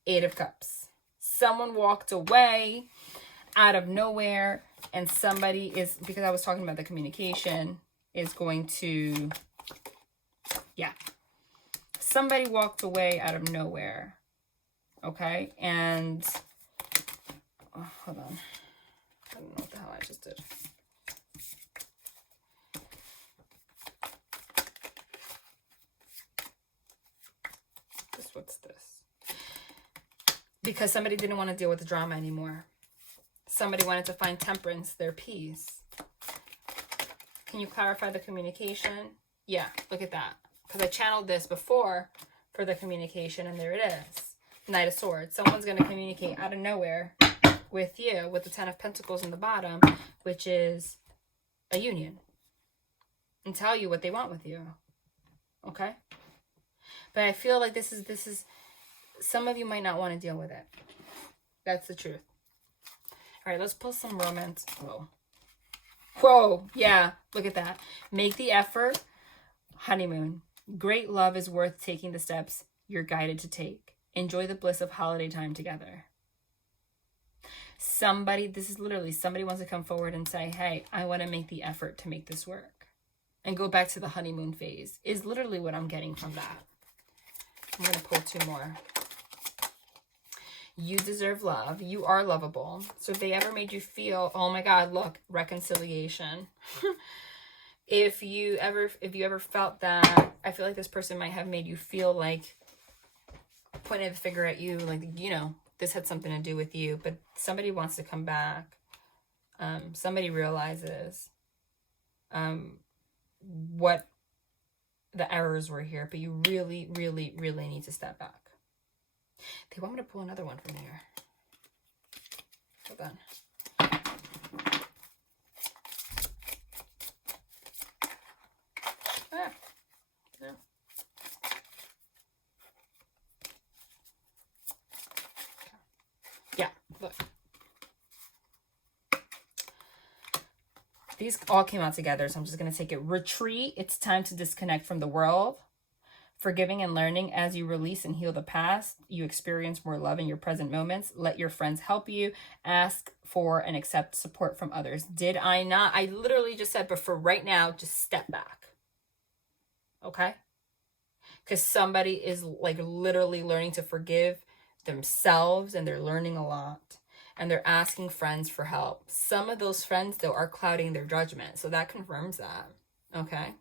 Eight of Cups. Someone walked away out of nowhere, and somebody is, because I was talking about the communication, is going to, yeah. Somebody walked away out of nowhere. Okay? And, oh, hold on. I don't know what the hell I just did. What's this? Because somebody didn't want to deal with the drama anymore. Somebody wanted to find temperance, their peace. Can you clarify the communication? Yeah, look at that. Because I channeled this before for the communication, and there it is. Knight of Swords. Someone's going to communicate out of nowhere with you, with the Ten of Pentacles in the bottom, which is a union. And tell you what they want with you. Okay? But I feel like this is, some of you might not want to deal with it. That's the truth. All right, let's pull some romance. Whoa. Whoa, yeah, look at that. Make the effort. Honeymoon. Great love is worth taking the steps you're guided to take. Enjoy the bliss of holiday time together. Somebody, this is literally, somebody wants to come forward and say, hey, I want to make the effort to make this work. And go back to the honeymoon phase is literally what I'm getting from that. I'm going to pull two more. You deserve love. You are lovable. So if they ever made you feel, oh my God, look, reconciliation. If you ever felt that, I feel like this person might have made you feel like pointing the finger at you, like, you know, this had something to do with you, but somebody wants to come back. Somebody realizes what the errors were here, but you really, really, really need to step back. They want me to pull another one from here. Hold on. Ah. No. Yeah, look. These all came out together, so I'm just going to take it. Retreat. It's time to disconnect from the world. Forgiving and learning. As you release and heal the past, you experience more love in your present moments. Let your friends help you. Ask for and accept support from others. Did I not? I literally just said, but for right now, just step back. Okay? Because somebody is like literally learning to forgive themselves, and they're learning a lot. And they're asking friends for help. Some of those friends, though, are clouding their judgment. So that confirms that. Okay?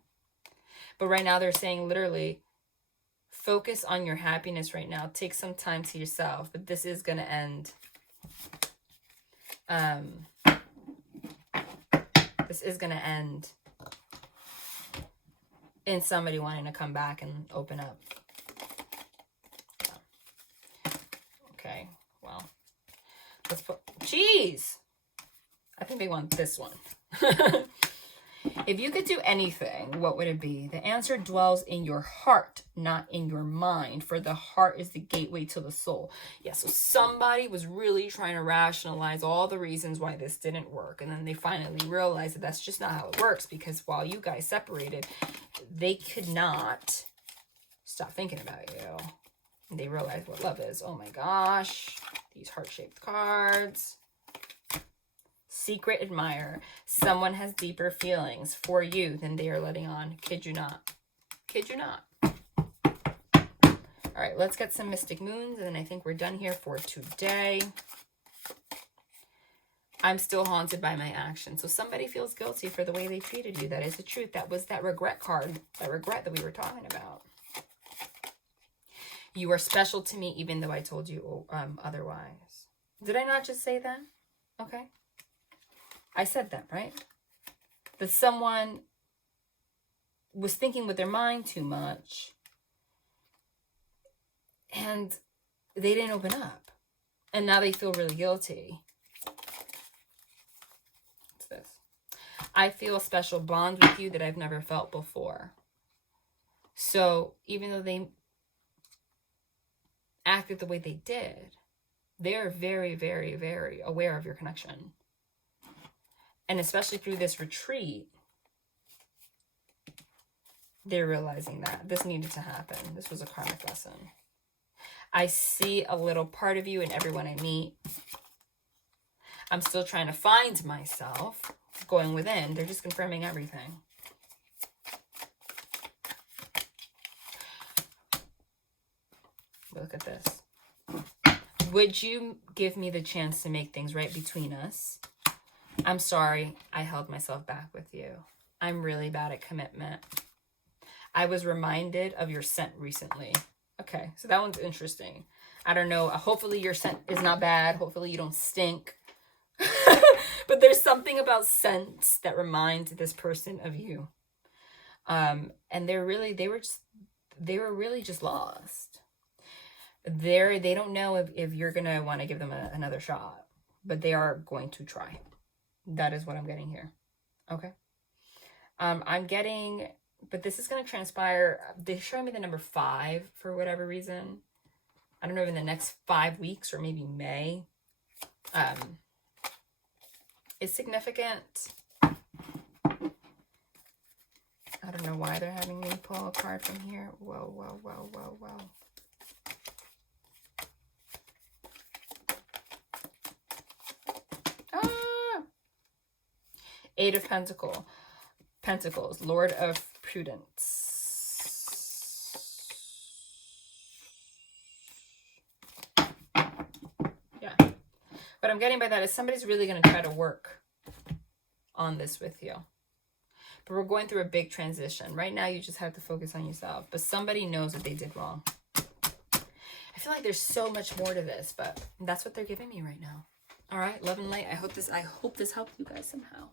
But right now they're saying literally, focus on your happiness right now. Take some time to yourself. But this is going to end. This is going to end in somebody wanting to come back and open up. Okay, well. Let's put, jeez. I think they want this one. If you could do anything, what would it be? The answer dwells in your heart, not in your mind, for the heart is the gateway to the soul. Yeah, so somebody was really trying to rationalize all the reasons why this didn't work, and then they finally realized that that's just not how it works, because while you guys separated, they could not stop thinking about you. And they realized what love is. Oh my gosh, these heart-shaped cards. Secret admirer. Someone has deeper feelings for you than they are letting on. Kid you not. Kid you not. All right, let's get some mystic moons, and then I think we're done here for today. I'm still haunted by my actions. So somebody feels guilty for the way they treated you. That is the truth. That was that regret card, that regret that we were talking about. You are special to me, even though I told you otherwise. Did I not just say that? Okay. I said that, right? That someone was thinking with their mind too much and they didn't open up. And now they feel really guilty. What's this? I feel a special bond with you that I've never felt before. So even though they acted the way they did, they're very, very, very aware of your connection. And especially through this retreat, they're realizing that this needed to happen. This was a karmic lesson. I see a little part of you in everyone I meet. I'm still trying to find myself, going within. They're just confirming everything. Look at this. Would you give me the chance to make things right between us? I'm sorry, I held myself back with you. I'm really bad at commitment. I was reminded of your scent recently. Okay, so that one's interesting. I don't know. Hopefully your scent is not bad. Hopefully you don't stink. But there's something about scents that reminds this person of you. And they were really just lost. They don't know if you're gonna want to give them another shot, but they are going to try. That is what I'm getting here. Okay. I'm getting, but this is going to transpire. They're showing me the number 5 for whatever reason. I don't know, in the next 5 weeks or maybe May. It's significant. I don't know why they're having me pull a card from here. Whoa, whoa, whoa, whoa, whoa. Eight of Pentacles, Lord of Prudence. Yeah. What I'm getting by that is somebody's really going to try to work on this with you. But we're going through a big transition. Right now, you just have to focus on yourself. But somebody knows that they did wrong. I feel like there's so much more to this, but that's what they're giving me right now. All right, love and light. I hope this helped you guys somehow.